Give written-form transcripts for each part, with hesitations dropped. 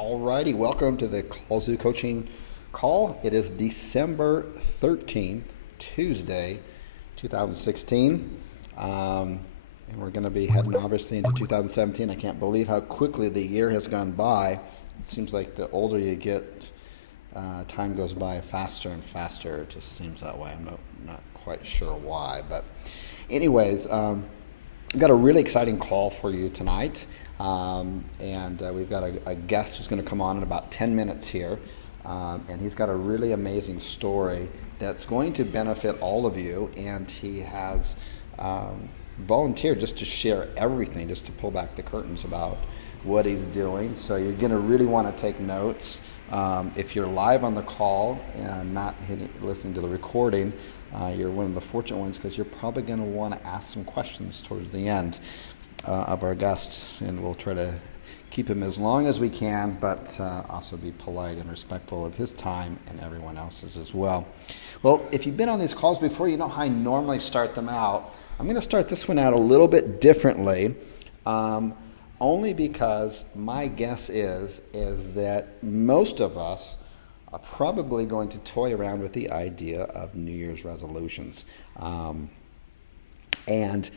Alrighty, welcome to the Kallzu coaching call. It is December 13th, Tuesday, 2016. And we're going to be heading obviously into 2017. I can't believe how quickly the year has gone by. It seems like the older you get, time goes by faster and faster. It just seems that way. I'm not quite sure why. But anyways, we've got a really exciting call for you tonight. And we've got a guest who's going to come on in about 10 minutes here. And he's got a really amazing story that's going to benefit all of you. And he has volunteered just to share everything, just to pull back the curtains about what he's doing. So you're going to really want to take notes. If you're live on the call and not listening to the recording, you're one of the fortunate ones because you're probably going to want to ask some questions towards the end of our guest, and we'll try to keep him as long as we can, but also be polite and respectful of his time and everyone else's as well. Well, if you've been on these calls before, you know how I normally start them out. I'm going to start this one out a little bit differently, only because my guess is that most of us are probably going to toy around with the idea of New Year's resolutions. And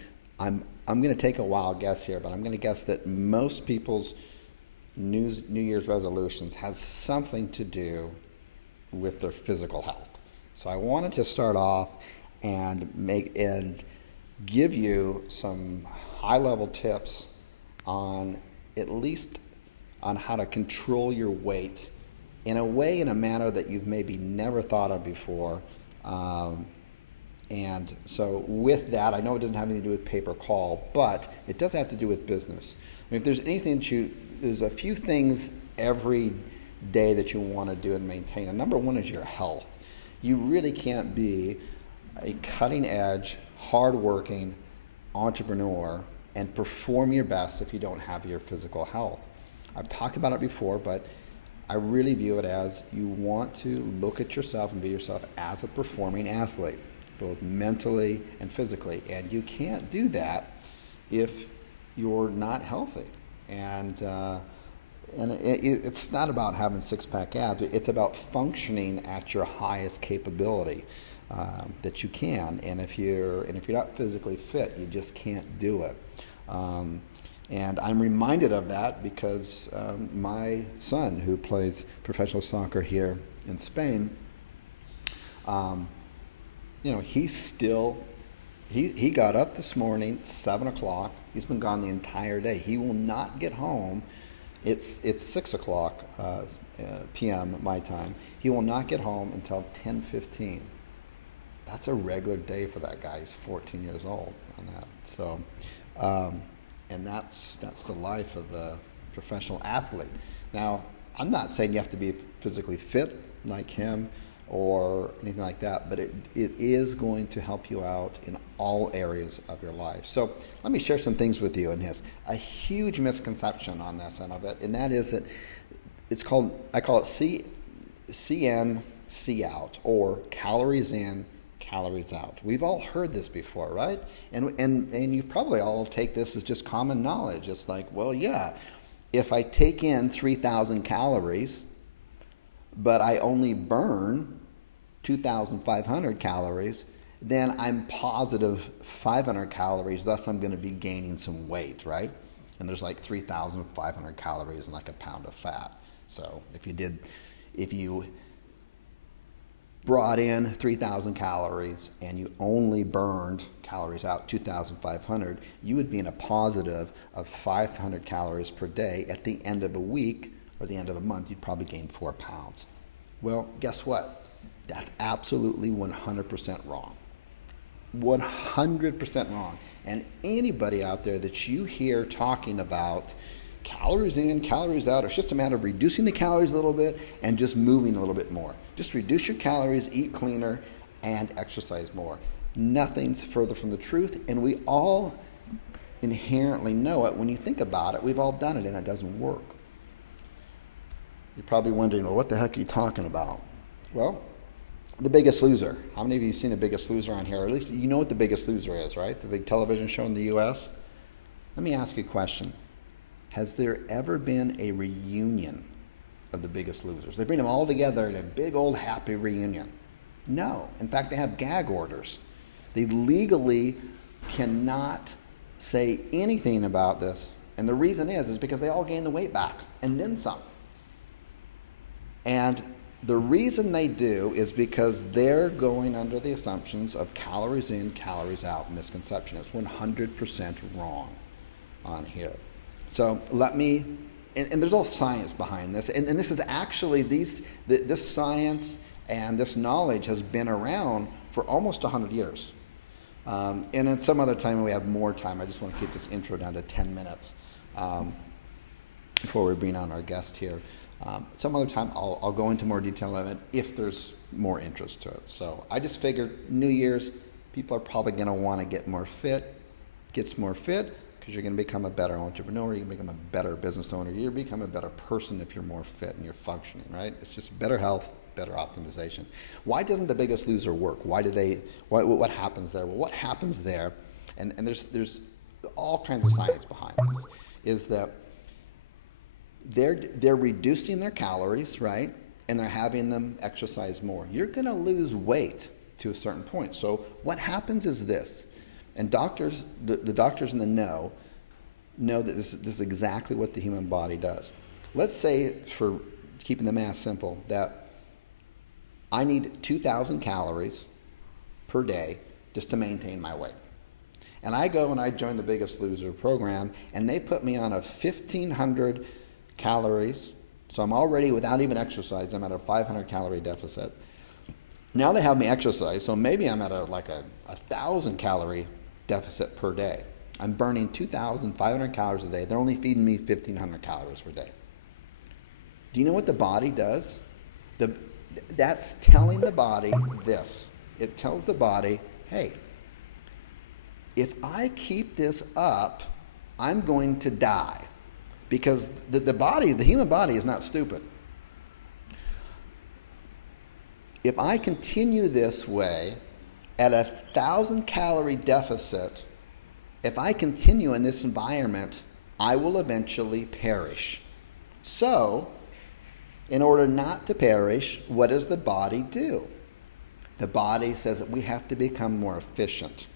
I'm going to take a wild guess here, but I'm going to guess that most people's New Year's resolutions has something to do with their physical health. So I wanted to start off and give you some high-level tips on at least on how to control your weight in a manner that you've maybe never thought of before. And so with that, I know it doesn't have anything to do with pay-per-call, but it does have to do with business. I mean, if there's anything there's a few things every day that you want to do and maintain. And number one is your health. You really can't be a cutting-edge, hard-working entrepreneur and perform your best if you don't have your physical health. I've talked about it before, but I really view it as you want to look at yourself and view yourself as a performing athlete, both mentally and physically. And you can't do that if you're not healthy. And it's not about having six-pack abs. It's about functioning at your highest capability that you can. And if you're not physically fit, you just can't do it. And I'm reminded of that because my son, who plays professional soccer here in Spain, he got up this morning, 7 o'clock. He's been gone the entire day. He will not get home. It's 6 o'clock p.m. my time. He will not get home until 10:15. That's a regular day for that guy. He's 14 years old on that. So, and that's the life of a professional athlete. Now, I'm not saying you have to be physically fit like him or anything like that, but it is going to help you out in all areas of your life. So let me share some things with you. And there's a huge misconception on this end of it, and that is that I call it CN, C out, or calories in, calories out. We've all heard this before, right? And you probably all take this as just common knowledge. It's like, well, yeah, if I take in 3,000 calories, but I only burn 2,500 calories, then I'm positive 500 calories, thus I'm going to be gaining some weight, right? And there's like 3,500 calories and like a pound of fat. So if you brought in 3,000 calories and you only burned calories out 2,500, you would be in a positive of 500 calories per day. At the end of a week or the end of a month, you'd probably gain 4 pounds. Well, guess what? That's absolutely 100% wrong. 100% wrong. And anybody out there that you hear talking about calories in, calories out, it's just a matter of reducing the calories a little bit and just moving a little bit more. Just reduce your calories, eat cleaner, and exercise more. Nothing's further from the truth, and we all inherently know it. When you think about it, we've all done it, and it doesn't work. You're probably wondering, well, what the heck are you talking about? Well, The Biggest Loser. How many of you have seen The Biggest Loser on here? Or at least you know what The Biggest Loser is, right? The big television show in the U.S. Let me ask you a question. Has there ever been a reunion of The Biggest Losers. They bring them all together in a big old happy reunion. No. In fact, they have gag orders. They legally cannot say anything about this. And the reason is because they all gain the weight back and then some. And the reason they do is because they're going under the assumptions of calories in, calories out misconception. It's 100% wrong on here. So let me, and there's all science behind this, and this is actually, this science and this knowledge has been around for almost 100 years. And in some other time, when we have more time, I just want to keep this intro down to 10 minutes before we bring on our guest here. Some other time, I'll go into more detail on it if there's more interest to it. So I just figured New Year's, people are probably going to want to get more fit, because you're going to become a better entrepreneur, you're going to become a better business owner, you're going to become a better person if you're more fit and you're functioning, right? It's just better health, better optimization. Why doesn't The Biggest Loser work? What happens there? Well, what happens there, and there's all kinds of science behind this, is that they're reducing their calories, right? And they're having them exercise more. You're going to lose weight to a certain point. So what happens is this, and doctors, the doctors in the know that this is exactly what the human body does. Let's say, for keeping the math simple, that I need 2,000 calories per day just to maintain my weight. And I go and I join the Biggest Loser program, and they put me on a 1,500 calories. So I'm already, without even exercise, I'm at a 500 calorie deficit. Now they have me exercise, so maybe I'm at a 1,000 calorie deficit per day. I'm burning 2,500 calories a day. They're only feeding me 1,500 calories per day. Do you know what the body does? That's telling the body this. It tells the body, hey, if I keep this up, I'm going to die. Because the human body is not stupid. If I continue this way at 1,000 calorie deficit, if I continue in this environment, I will eventually perish. So, in order not to perish, what does the body do? The body says that we have to become more efficient.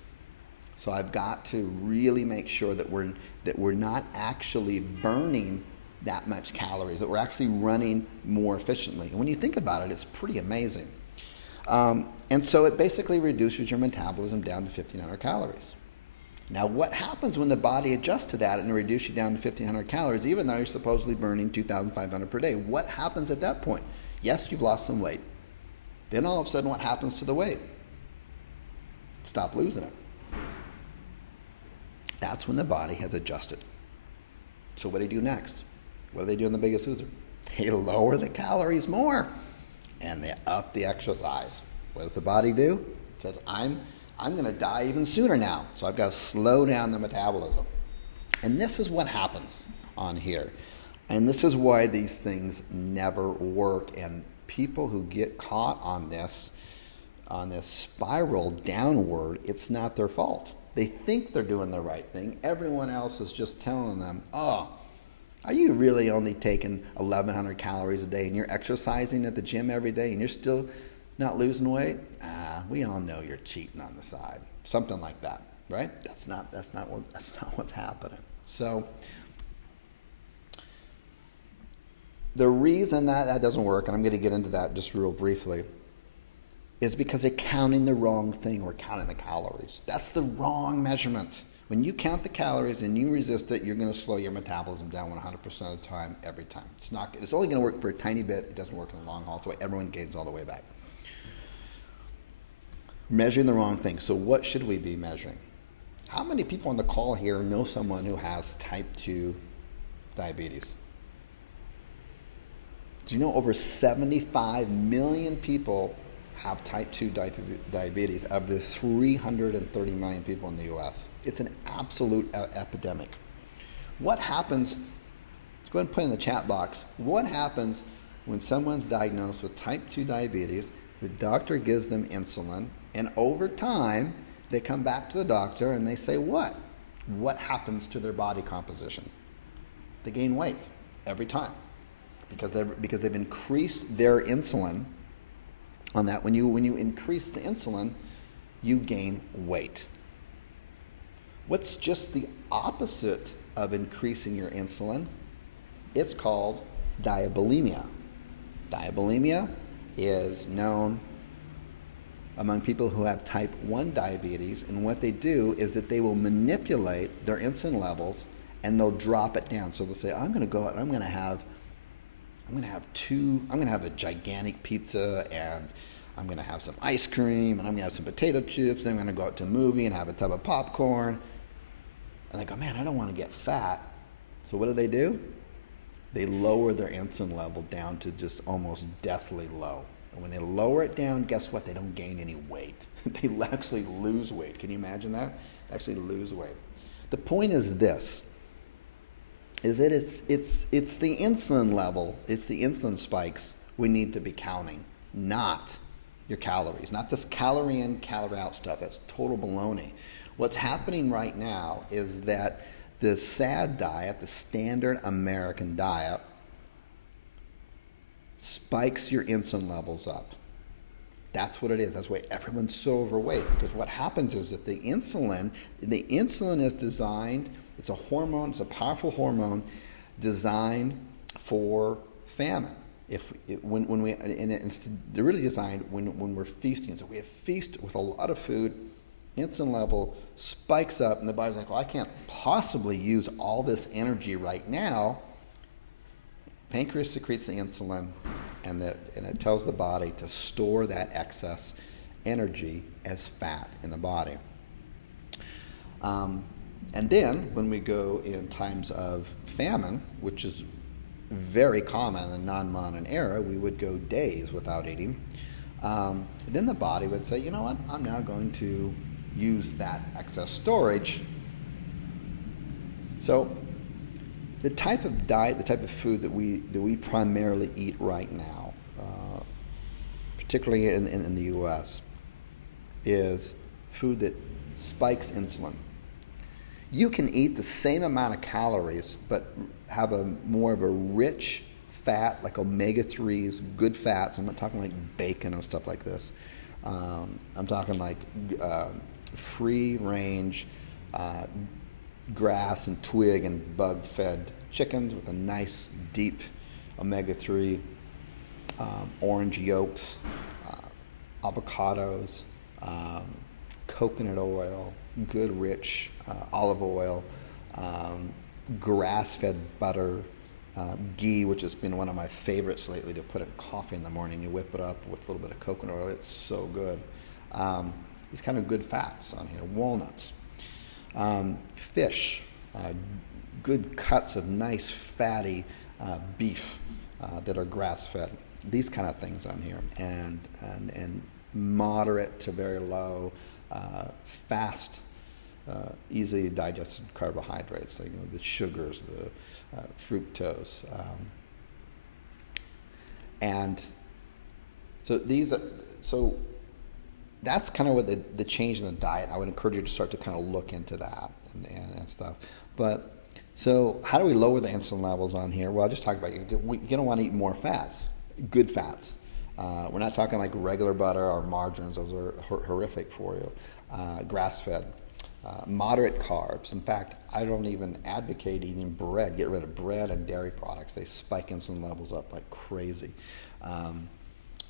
So I've got to really make sure that we're not actually burning that much calories, that we're actually running more efficiently. And when you think about it, it's pretty amazing. And so it basically reduces your metabolism down to 1,500 calories. Now, what happens when the body adjusts to that and reduces you down to 1,500 calories, even though you're supposedly burning 2,500 per day? What happens at that point? Yes, you've lost some weight. Then all of a sudden, what happens to the weight? Stop losing it. That's when the body has adjusted. So what do they do next? What do they do in The Biggest Loser? They lower the calories more, and they up the exercise. What does the body do? It says, I'm going to die even sooner now, so I've got to slow down the metabolism. And this is what happens on here. And this is why these things never work. And people who get caught on this spiral downward, it's not their fault. They think they're doing the right thing. Everyone else is just telling them, oh, are you really only taking 1,100 calories a day and you're exercising at the gym every day and you're still not losing weight? We all know you're cheating on the side. Something like that, right? That's not what's happening. So the reason that doesn't work, and I'm going to get into that just real briefly, is because they're counting the wrong thing. We're counting the calories. That's the wrong measurement. When you count the calories and you resist it, you're going to slow your metabolism down 100% of the time, every time. It's only going to work for a tiny bit. It doesn't work in the long haul. So everyone gains all the way back. Measuring the wrong thing. So what should we be measuring? How many people on the call here know someone who has type 2 diabetes? Do you know over 75 million people have type 2 diabetes of the 330 million people in the U.S.? It's an absolute epidemic. What happens, go ahead and put in the chat box, what happens when someone's diagnosed with type 2 diabetes, the doctor gives them insulin, and over time, they come back to the doctor and they say what? What happens to their body composition? They gain weight every time. because they've increased their insulin on that. When you increase the insulin, you gain weight. What's just the opposite of increasing your insulin? It's called diabulimia. Diabulimia is known among people who have type 1 diabetes, and what they do is that they will manipulate their insulin levels and they'll drop it down. So they'll say, I'm going to go out and I'm going to have a gigantic pizza, and I'm going to have some ice cream, and I'm going to have some potato chips, and I'm going to go out to a movie and have a tub of popcorn. And they go, man, I don't want to get fat. So what do? They lower their insulin level down to just almost deathly low. And when they lower it down, guess what? They don't gain any weight. They actually lose weight. Can you imagine that? They actually lose weight. The point is this, is that it's the insulin level, it's the insulin spikes we need to be counting, not your calories, not this calorie in, calorie out stuff. That's total baloney. What's happening right now is that the SAD diet, the standard American diet, spikes your insulin levels up. That's what it is. That's why everyone's so overweight, because what happens is that the insulin is designed, it's a hormone, it's a powerful hormone designed for famine. It's really designed when we're feasting. So we have feast with a lot of food, insulin level spikes up, and the body's like, well, I can't possibly use all this energy right now. Pancreas secretes the insulin, and it tells the body to store that excess energy as fat in the body. And then when we go in times of famine, which is very common in the non-modern era, we would go days without eating. Then the body would say, you know what, I'm now going to use that excess storage. So the type of diet, the type of food that we primarily eat right now, particularly in the U.S., is food that spikes insulin. You can eat the same amount of calories, but have more of a rich fat, like omega-3s, good fats. I'm not talking like bacon or stuff like this. I'm talking like free-range grass and twig and bug-fed chickens with a nice deep omega-3, orange yolks, avocados, coconut oil, good rich olive oil, grass-fed butter, ghee, which has been one of my favorites lately to put in coffee in the morning. You whip it up with a little bit of coconut oil. It's so good. These kind of good fats on here. Walnuts, fish, good cuts of nice fatty beef that are grass-fed. These kind of things on here, and moderate to very low, fast, easily digested carbohydrates, like the sugars, the fructose, and so that's kind of what the change in the diet. I would encourage you to start to kind of look into that and stuff. But so how do we lower the insulin levels on here? Well, I just talked about you're going to want to eat more fats, good fats. We're not talking like regular butter or margarines; those are horrific for you. Grass-fed. Moderate carbs. In fact, I don't even advocate eating bread. Get rid of bread and dairy products. They spike insulin levels up like crazy.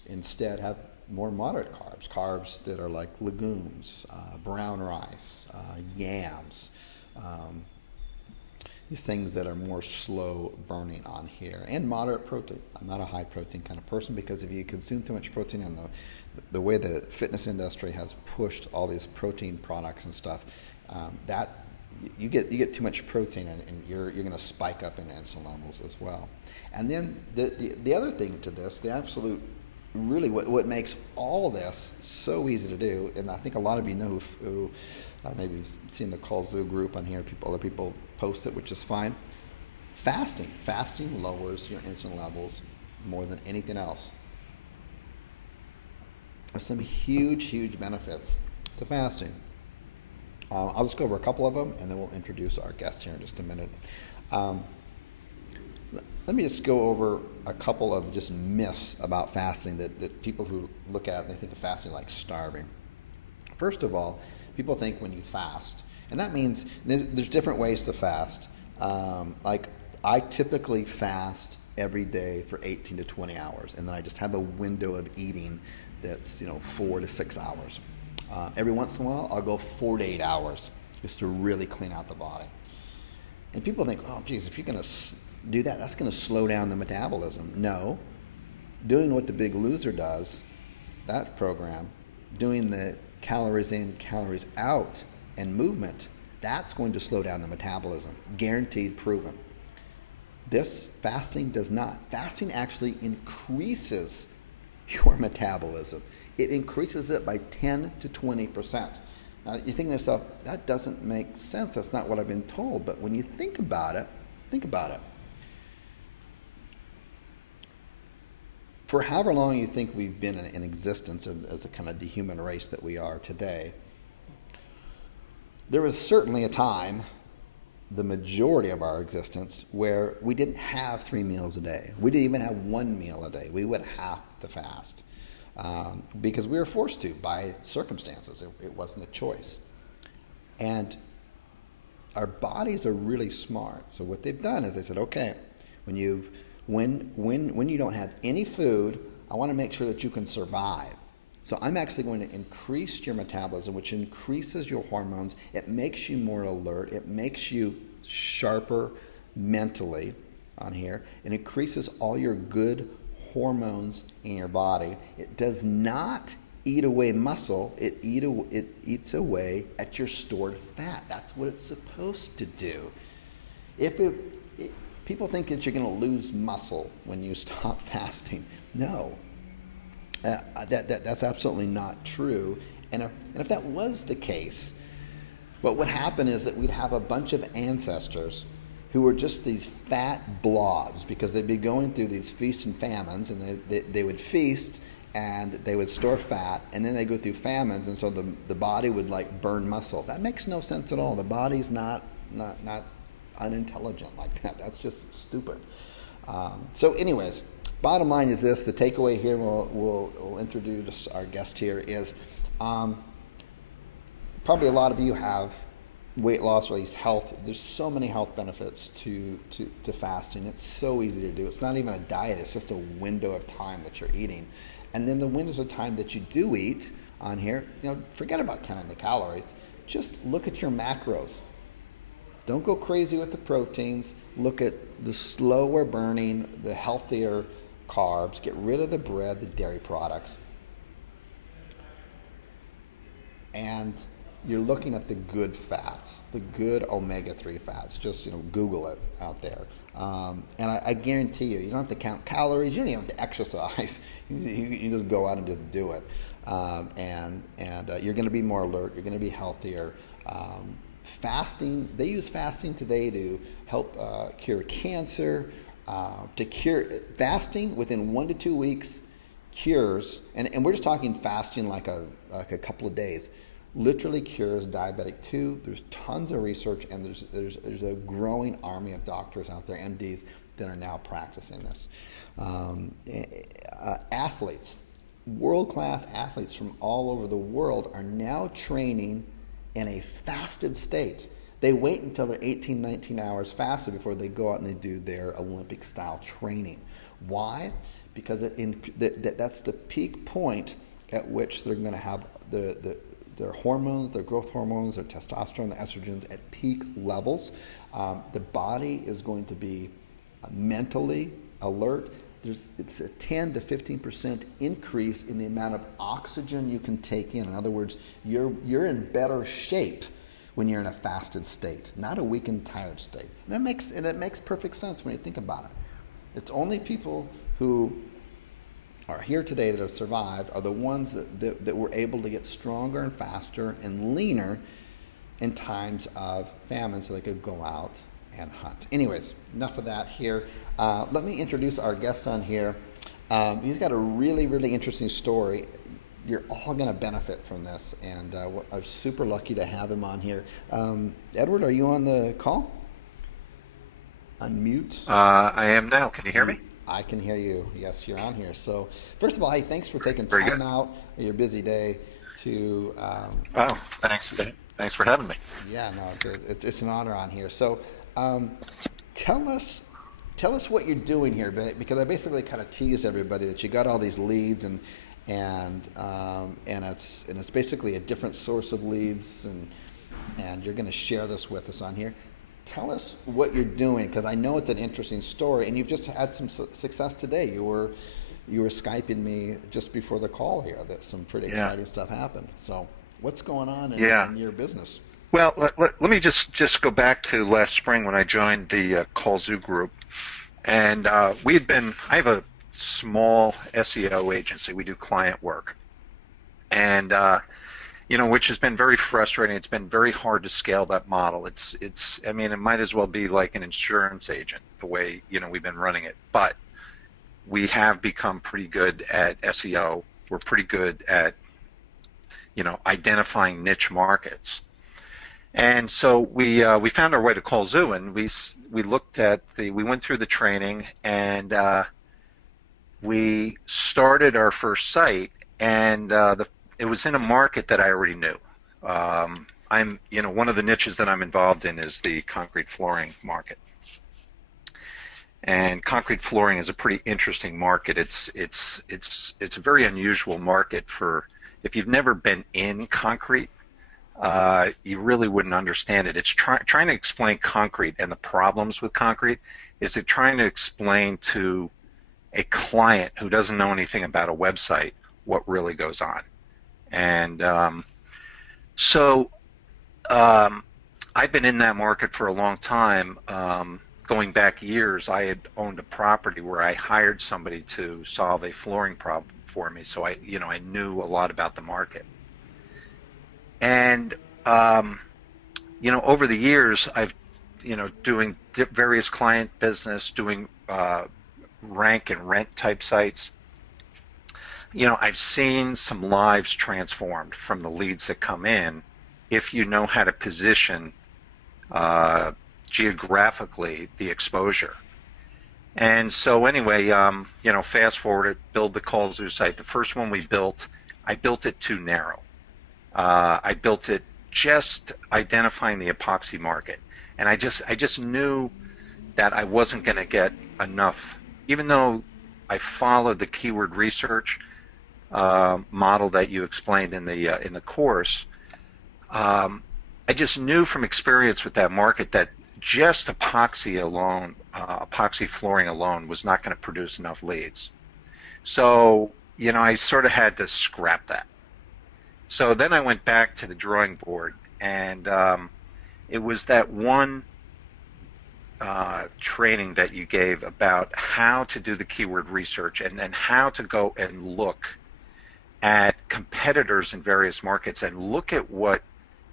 Instead, have more moderate carbs that are like legumes, brown rice, yams, these things that are more slow burning on here, and moderate protein. I'm not a high protein kind of person, because if you consume too much protein, and the way the fitness industry has pushed all these protein products and stuff, that you get too much protein, and you're going to spike up in insulin levels as well. And then the other thing to this, the absolute really what makes all this so easy to do, and I think a lot of you know who maybe seen the Kallzu group on here, other people post it, which is fine. Fasting lowers your insulin levels more than anything else. There's some huge benefits to fasting. I'll just go over a couple of them, and then we'll introduce our guest here in just a minute. Let me just go over a couple of just myths about fasting that people who look at it, they think of fasting like starving. First of all, people think when you fast, and that means there's different ways to fast. Like I typically fast every day for 18 to 20 hours, and then I just have a window of eating that's 4 to 6 hours. Every once in a while, I'll go 4 to 8 hours just to really clean out the body. And people think, oh, geez, if you're going to do that, that's going to slow down the metabolism. No. Doing what the Big Loser does, that program, doing the calories in, calories out, and movement, that's going to slow down the metabolism. Guaranteed, proven. This fasting does not. Fasting actually increases your metabolism. It increases it by 10 to 20%. Now, you think to yourself, that doesn't make sense. That's not what I've been told. But when you think about it. For however long you think we've been in existence as the kind of the human race that we are today, there was certainly a time, the majority of our existence, where we didn't have 3 meals a day. We didn't even have 1 meal a day. We would have to fast because we were forced to by circumstances. It wasn't a choice. And our bodies are really smart. So what they've done is they said, okay, when you don't have any food, I want to make sure that you can survive. So I'm actually going to increase your metabolism, which increases your hormones. It makes you more alert. It makes you sharper mentally on here. It increases all your good hormones in your body. It does not eat away muscle. It eats away at your stored fat. That's what it's supposed to do. People think that you're going to lose muscle when you stop fasting. No. That's absolutely not true. And if that was the case, what would happen is that we'd have a bunch of ancestors who were just these fat blobs because they'd be going through these feasts and famines, and they would feast and they would store fat, and then they go through famines, and so the body would like burn muscle. That makes no sense at all. The body's not unintelligent like that. That's just stupid. So anyways, bottom line is this. The takeaway here, we'll introduce our guest here, is probably a lot of you have weight loss or at least health. There's so many health benefits to fasting. It's so easy to do. It's not even a diet. It's just a window of time that you're eating. And then the windows of time that you do eat on here, forget about counting the calories. Just look at your macros. Don't go crazy with the proteins. Look at the slower burning, the healthier carbs. Get rid of the bread, the dairy products. And you're looking at the good fats, the good omega-3 fats. Just, Google it out there. And I guarantee you don't have to count calories. You don't even have to exercise. You just go out and just do it. And you're going to be more alert. You're going to be healthier. Fasting, they use fasting today to help cure cancer, fasting within 1 to 2 weeks cures, and we're just talking fasting like a couple of days, literally cures diabetic 2. There's tons of research, and there's a growing army of doctors out there, MDs, that are now practicing this. Athletes, world-class athletes from all over the world are now training in a fasted state. They wait until they're 18, 19 hours fasted before they go out and they do their Olympic-style training. Why? Because that's the peak point at which they're going to have their hormones, their growth hormones, their testosterone, their estrogens at peak levels. The body is going to be mentally alert. It's a 10 to 15% increase in the amount of oxygen you can take in. In other words, you're in better shape when you're in a fasted state, not a weak and tired state. And it makes perfect sense when you think about it. It's only people who are here today that have survived are the ones that were able to get stronger and faster and leaner in times of famine so they could go out and hunt. Anyways, enough of that here. Let me introduce our guest on here. He's got a really, really interesting story. You're all going to benefit from this, and I'm super lucky to have him on here. Edward, are you on the call? Unmute. I am now. Can you hear me? I can hear you. Yes, you're on here. So, first of all, hey, thanks for taking Very time good. out of your busy day to, Oh, thanks. to Thanks for having me. yeah, no, it's an honor on here. So, um, tell us tell us what you're doing here, because I basically kind of teased everybody that you got all these leads and it's basically a different source of leads and you're going to share this with us on here. Tell us what you're doing because I know it's an interesting story and you've just had some success today. You were skyping me just before the call here that some pretty Yeah. exciting stuff happened. So what's going on Yeah. in your business? Well, let me just go back to last spring when I joined the Kallzu group, and I have a small SEO agency. We do client work, and which has been very frustrating. It's been very hard to scale that model. I mean, it might as well be like an insurance agent the way we've been running it, but we have become pretty good at SEO. We're pretty good at identifying niche markets. And so we found our way to Kallzu, and we went through the training, and we started our first site, and it was in a market that I already knew. One of the niches that I'm involved in is the concrete flooring market, and concrete flooring is a pretty interesting market. It's a very unusual market for if you've never been in concrete. You really wouldn't understand it. It's trying to explain concrete and the problems with concrete. Is it trying to explain to a client who doesn't know anything about a website what really goes on? And so I've been in that market for a long time. Going back years, I had owned a property where I hired somebody to solve a flooring problem for me. So I knew a lot about the market. And over the years, I've doing various client business, doing rank and rent type sites. I've seen some lives transformed from the leads that come in if you know how to position geographically the exposure. And so anyway, fast forward it, build the Kallzu site. The first one we built, I built it too narrow. I built it just identifying the epoxy market, and I just knew that I wasn't going to get enough, even though I followed the keyword research model that you explained in the course. I just knew from experience with that market that just epoxy alone, epoxy flooring alone, was not going to produce enough leads. So I sort of had to scrap that. So then I went back to the drawing board, and it was that one training that you gave about how to do the keyword research and then how to go and look at competitors in various markets and look at what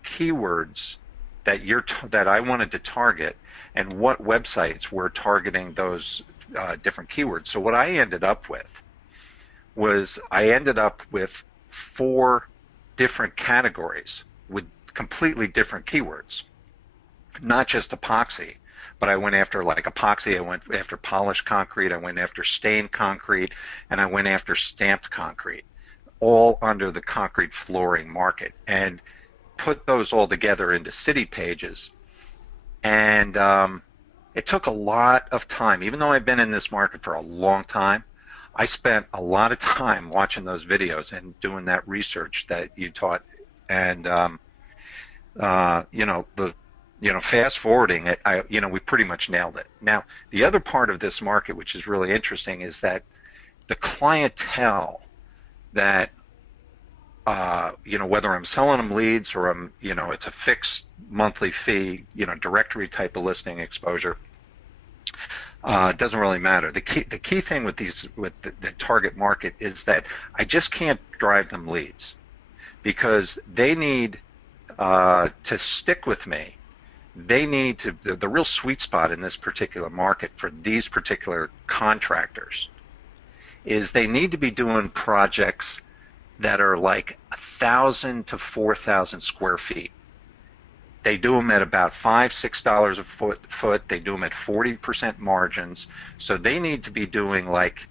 keywords that I wanted to target and what websites were targeting those different keywords. So what I ended up with 4 different categories with completely different keywords, not just epoxy, but I went after like epoxy, I went after polished concrete, I went after stained concrete, and I went after stamped concrete, all under the concrete flooring market, and put those all together into city pages. And it took a lot of time, even though I've been in this market for a long time. I spent a lot of time watching those videos and doing that research that you taught, and fast forwarding it, we pretty much nailed it. Now, the other part of this market, which is really interesting, is that the clientele that whether I'm selling them leads or it's a fixed monthly fee, directory type of listing exposure. It doesn't really matter. The key thing with the target market is that I just can't drive them leads because they need to stick with me. They need to the real sweet spot in this particular market for these particular contractors is they need to be doing projects that are like 1,000 to 4,000 square feet. They do them at about $5, $6 a foot. They do them at 40% margins. So they need to be doing like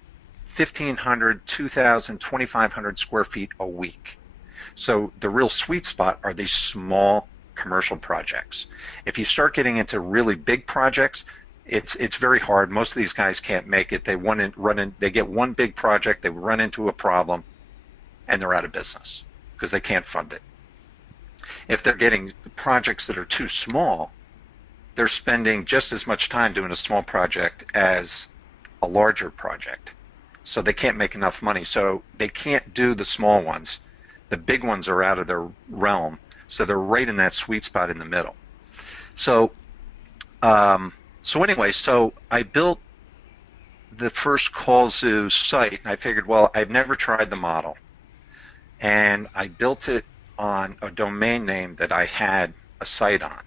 1,500, 2,000, 2,500 square feet a week. So the real sweet spot are these small commercial projects. If you start getting into really big projects, it's very hard. Most of these guys can't make it. They get one big project, they run into a problem, and they're out of business because they can't fund it. If they're getting projects that are too small, they're spending just as much time doing a small project as a larger project. So they can't make enough money. So they can't do the small ones. The big ones are out of their realm. So they're right in that sweet spot in the middle. So, so I built the first Kallzu site, and I figured, well, I've never tried the model. And I built it on a domain name that I had a site on.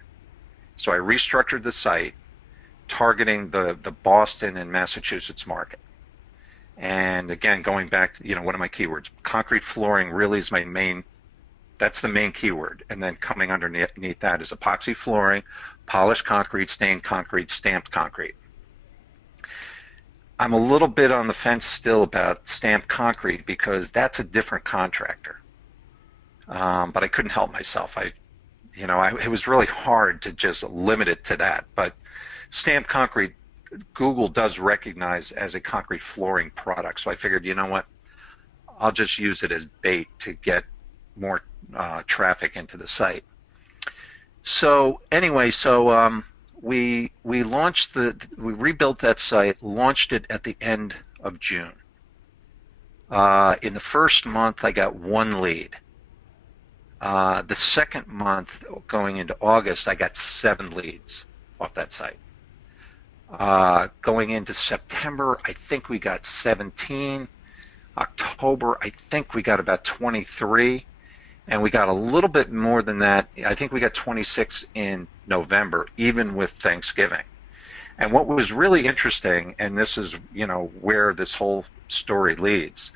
So I restructured the site, targeting the Boston and Massachusetts market. And again, going back to, one of my keywords, concrete flooring really is that's the main keyword. And then coming underneath that is epoxy flooring, polished concrete, stained concrete, stamped concrete. I'm a little bit on the fence still about stamped concrete because that's a different contractor. But I couldn't help myself. It was really hard to just limit it to that. But stamped concrete, Google does recognize as a concrete flooring product. So I figured, you know what? I'll just use it as bait to get more traffic into the site. So anyway, we rebuilt that site, launched it at the end of June. In the first month, I got one lead. The second month, going into August, I got 7 leads off that site. Going into September, I think we got 17. October, I think we got about 23. And we got a little bit more than that. I think we got 26 in November, even with Thanksgiving. And what was really interesting, and this is, where this whole story leads,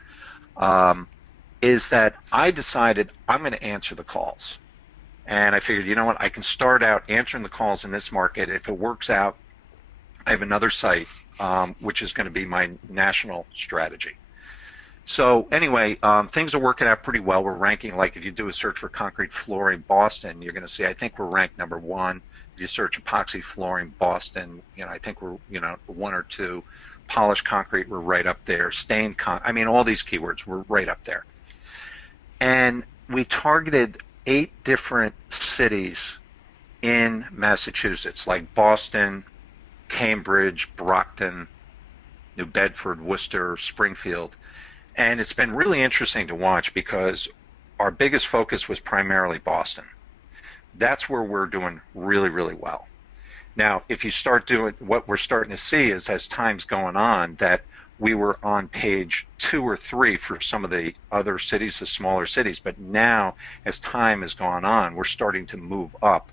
is that I decided I'm going to answer the calls. And I figured, you know what, I can start out answering the calls in this market. If it works out, I have another site, which is going to be my national strategy. So anyway, things are working out pretty well. We're ranking, like if you do a search for concrete flooring Boston, you're going to see, I think we're ranked number 1. If you search epoxy flooring Boston, I think we're, 1 or 2. Polished concrete, we're right up there. Stained concrete, all these keywords, we're right up there. And we targeted 8 different cities in Massachusetts, like Boston, Cambridge, Brockton, New Bedford, Worcester, Springfield. And it's been really interesting to watch because our biggest focus was primarily Boston. That's where we're doing really, really well. Now, if you start doing, what we're starting to see is as time's going on, that we were on page 2 or 3 for some of the other cities, the smaller cities. But now, as time has gone on, we're starting to move up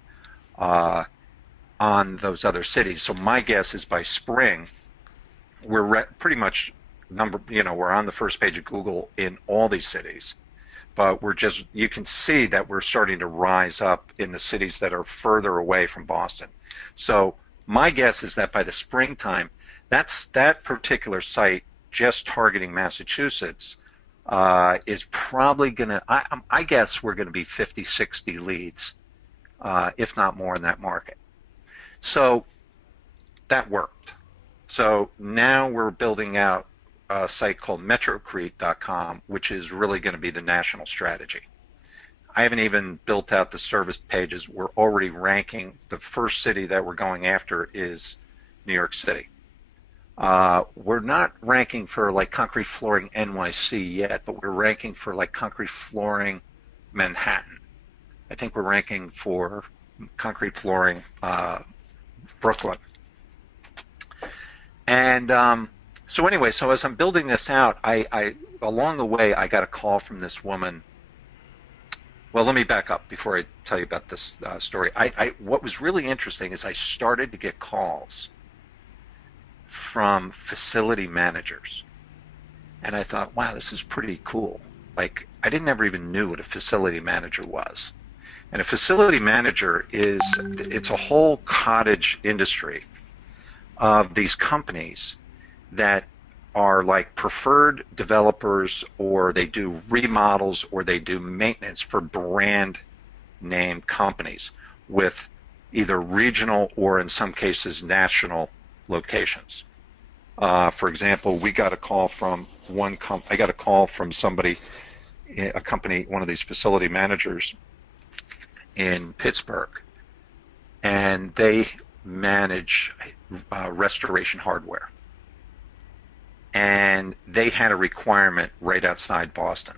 on those other cities. So my guess is by spring, we're pretty much we're on the first page of Google in all these cities. But you can see that we're starting to rise up in the cities that are further away from Boston. So my guess is that by the springtime, that particular site, just targeting Massachusetts, is probably going to, I guess we're going to be 50, 60 leads, if not more in that market. So that worked. So now we're building out a site called metrocrete.com, which is really going to be the national strategy. I haven't even built out the service pages. We're already ranking. The first city that we're going after is New York City. We're not ranking for like concrete flooring NYC yet, but we're ranking for like concrete flooring Manhattan. I think we're ranking for concrete flooring Brooklyn. And so anyway, so as I'm building this out, I along the way, I got a call from this woman. Well, let me back up before I tell you about this story. What was really interesting is I started to get calls from facility managers. And I thought, wow, this is pretty cool. Like, I didn't ever even knew what a facility manager was. And a facility manager it's a whole cottage industry of these companies that are like preferred developers, or they do remodels, or they do maintenance for brand name companies with either regional or in some cases national locations. For example, we got a call from I got a call from somebody, a company, one of these facility managers in Pittsburgh, and they manage restoration hardware. And they had a requirement right outside Boston.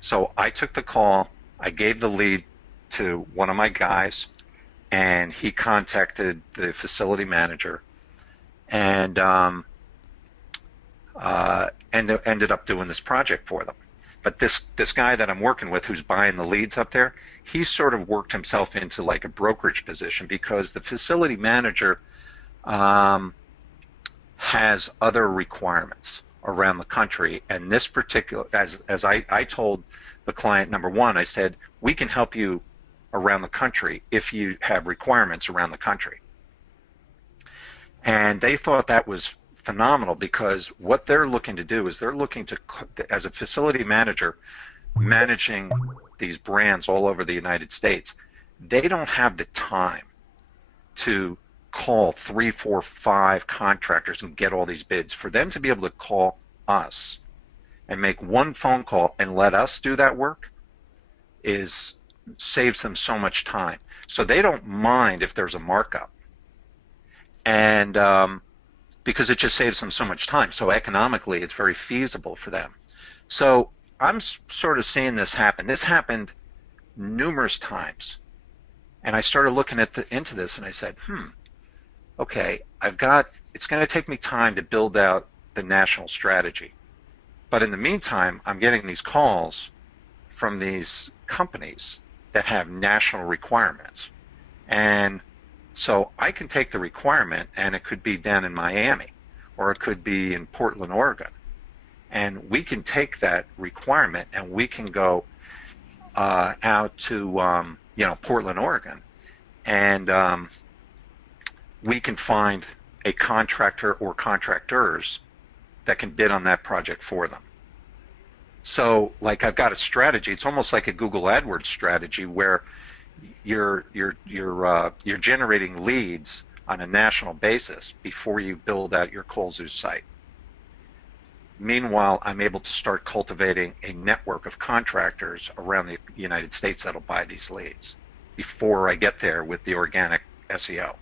So I took the call, I gave the lead to one of my guys, and he contacted the facility manager, and ended up doing this project for them. But this guy that I'm working with, who's buying the leads up there, he sort of worked himself into like a brokerage position, because the facility manager has other requirements around the country. And this particular, as I told the client, number one, I said, we can help you around the country if you have requirements around the country. And they thought that was phenomenal, because what they're looking to do is they're looking to, as a facility manager managing these brands all over the United States, they don't have the time to call 3, 4, 5 contractors and get all these bids. For them to be able to call us and make one phone call and let us do that work saves them so much time. So they don't mind if there's a markup, and because it just saves them so much time. So economically, it's very feasible for them. So I'm sort of seeing this happen. This happened numerous times, and I started looking into this, and I said, okay, it's going to take me time to build out the national strategy. But in the meantime, I'm getting these calls from these companies that have national requirements. And so I can take the requirement, and it could be down in Miami, or it could be in Portland, Oregon. And we can take that requirement, and we can go out to Portland, Oregon, and we can find a contractor or contractors that can bid on that project for them. So, like, I've got a strategy. It's almost like a Google AdWords strategy, where you're generating leads on a national basis before you build out your Kallzu site. Meanwhile, I'm able to start cultivating a network of contractors around the United States that'll buy these leads before I get there with the organic SEO.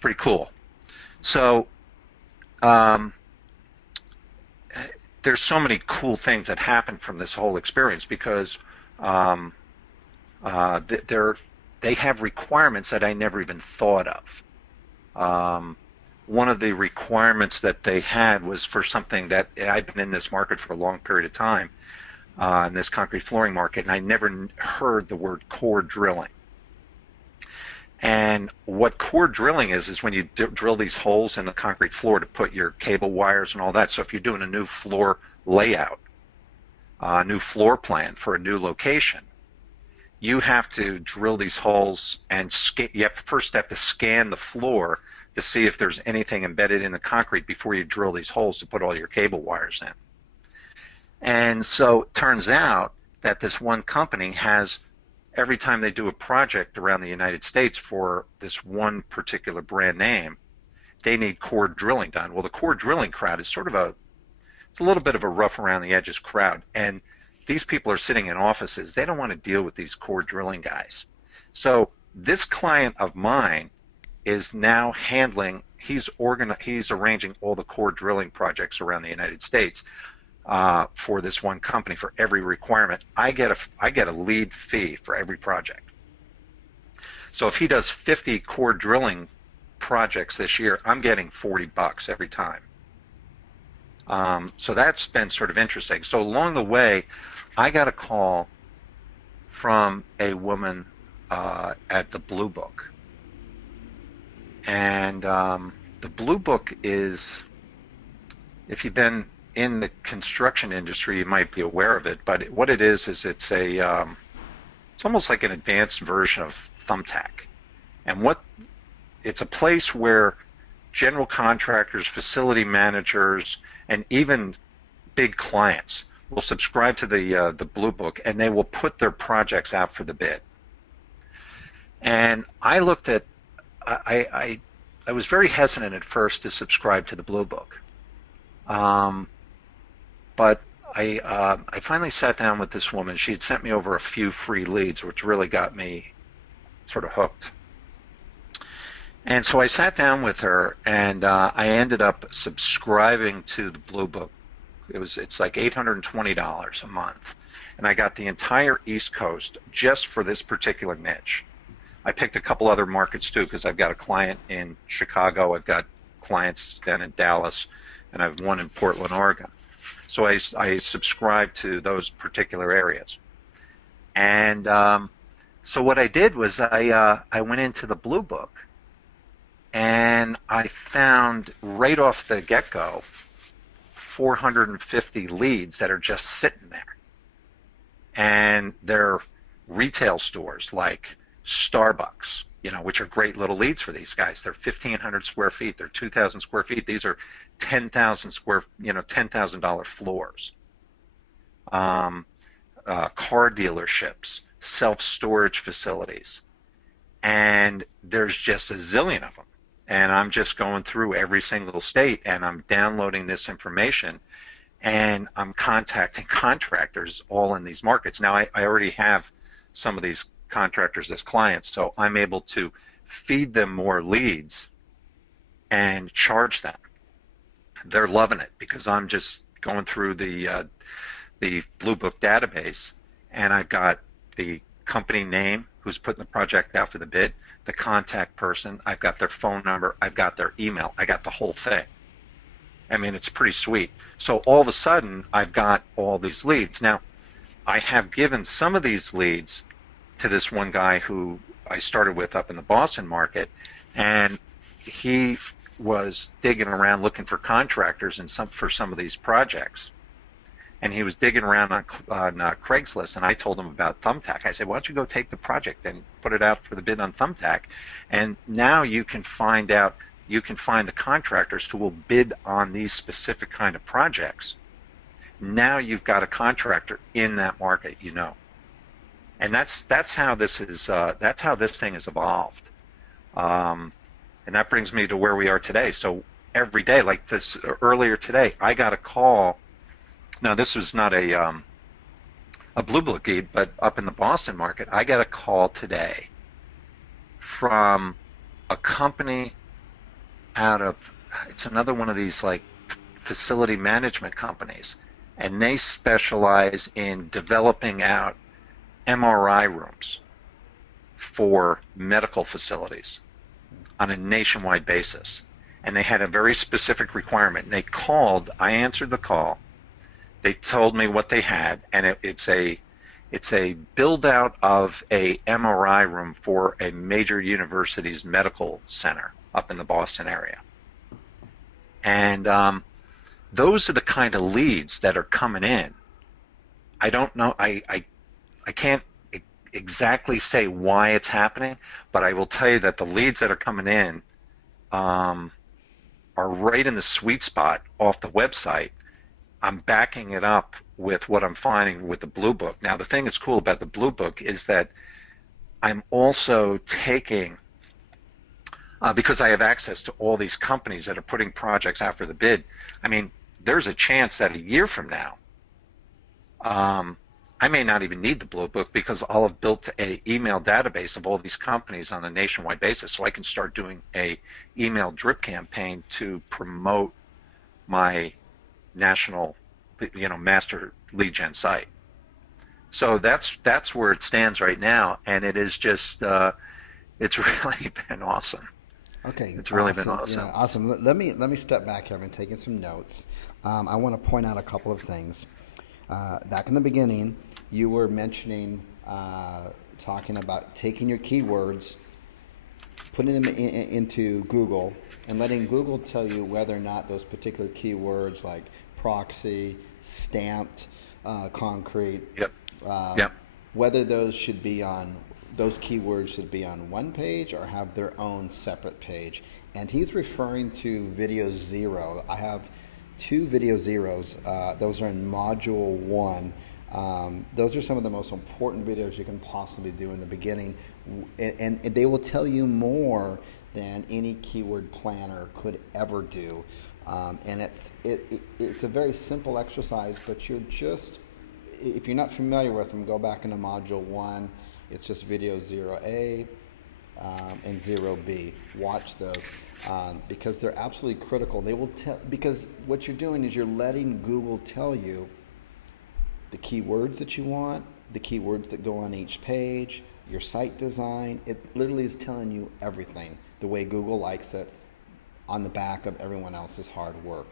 Pretty cool. So there's so many cool things that happen from this whole experience, because they have requirements that I never even thought of. One of the requirements that they had was for something that I've been in this market for a long period of time, in this concrete flooring market, and I never heard the word core drilling. And what core drilling is when you drill these holes in the concrete floor to put your cable wires and all that. So if you're doing a new floor layout, a new floor plan for a new location, you have to drill these holes, and you first have to scan the floor to see if there's anything embedded in the concrete before you drill these holes to put all your cable wires in. And so it turns out that this one company has, every time they do a project around the United States for this one particular brand name, they need core drilling done. Well, the core drilling crowd is it's a little bit of a rough around the edges crowd, and these people are sitting in offices. They don't want to deal with these core drilling guys. So this client of mine is now he's arranging all the core drilling projects around the United States for this one company. For every requirement, I get a lead fee for every project. So if he does 50 core drilling projects this year, I'm getting $40 every time. So that's been sort of interesting. So along the way, I got a call from a woman at the Blue Book. And the Blue Book is, if you've been in the construction industry, you might be aware of it. But what it is it's It's almost like an advanced version of Thumbtack. And what it's a place where general contractors, facility managers, and even big clients will subscribe to the Blue Book, and they will put their projects out for the bid. And I looked at I was very hesitant at first to subscribe to the Blue Book, um, but I finally sat down with this woman. She had sent me over a few free leads, which really got me sort of hooked. And so I sat down with her, and I ended up subscribing to the Blue Book. It's like $820 a month, and I got the entire East Coast just for this particular niche. I picked a couple other markets too because I've got a client in Chicago, I've got clients down in Dallas, and I've one in Portland, Oregon. So I subscribed to those particular areas. And so what I did was I went into the Blue Book, and I found right off the get-go 450 leads that are just sitting there. And they're retail stores like Starbucks, which are great little leads for these guys. They're 1,500 square feet. They're 2,000 square feet. These are 10,000 square, $10,000 floors. Car dealerships, self-storage facilities, and there's just a zillion of them. And I'm just going through every single state, and I'm downloading this information, and I'm contacting contractors all in these markets. Now, I already have some of these contractors as clients, so I'm able to feed them more leads and charge them. They're loving it because I'm just going through the Blue Book database, and I've got the company name who's putting the project out for the bid, the contact person, I've got their phone number, I've got their email, I got the whole thing. I mean, it's pretty sweet. So all of a sudden, I've got all these leads. Now, I have given some of these leads to this one guy who I started with up in the Boston market, and he was digging around looking for contractors for some of these projects. And he was digging around on Craigslist, and I told him about Thumbtack. I said, why don't you go take the project and put it out for the bid on Thumbtack? And now you can find the contractors who will bid on these specific kind of projects. Now you've got a contractor in that market, and that's how this thing has evolved, and that brings me to where we are today. So every day, like this earlier today, I got a call. Now, this was not a Blue Book lead, but up in the Boston market, I got a call today from a company it's another one of these like facility management companies, and they specialize in developing out MRI rooms for medical facilities on a nationwide basis. And they had a very specific requirement. And they called, I answered the call. They told me what they had, and it's a build out of a MRI room for a major university's medical center up in the Boston area. And those are the kind of leads that are coming in. I don't know, I can't exactly say why it's happening, but I will tell you that the leads that are coming in are right in the sweet spot off the website. I'm backing it up with what I'm finding with the Blue Book. Now, the thing that's cool about the Blue Book is that I'm also taking, because I have access to all these companies that are putting projects out for the bid, I mean, there's a chance that a year from now, I may not even need the Blue Book because I'll have built an email database of all these companies on a nationwide basis, so I can start doing a email drip campaign to promote my national, master lead gen site. So that's where it stands right now, and it is just it's really been awesome. Okay, It's really awesome. been awesome. Yeah, awesome. Let me step back here. I've been taking some notes. I want to point out a couple of things. Back in the beginning, you were mentioning, talking about taking your keywords, putting them into Google, and letting Google tell you whether or not those particular keywords like proxy, stamped, concrete, Yep. Yep. whether those keywords should be on one page or have their own separate page. And he's referring to video zero. I have two video zeros. Those are in module one. Those are some of the most important videos you can possibly do in the beginning, and they will tell you more than any keyword planner could ever do. And it's a very simple exercise, but if you're not familiar with them, go back into module one. It's just video 0A and 0B. Watch those because they're absolutely critical. They will tell, because what you're doing is you're letting Google tell you the keywords that you want, the keywords that go on each page, your site design. It literally is telling you everything the way Google likes it on the back of everyone else's hard work.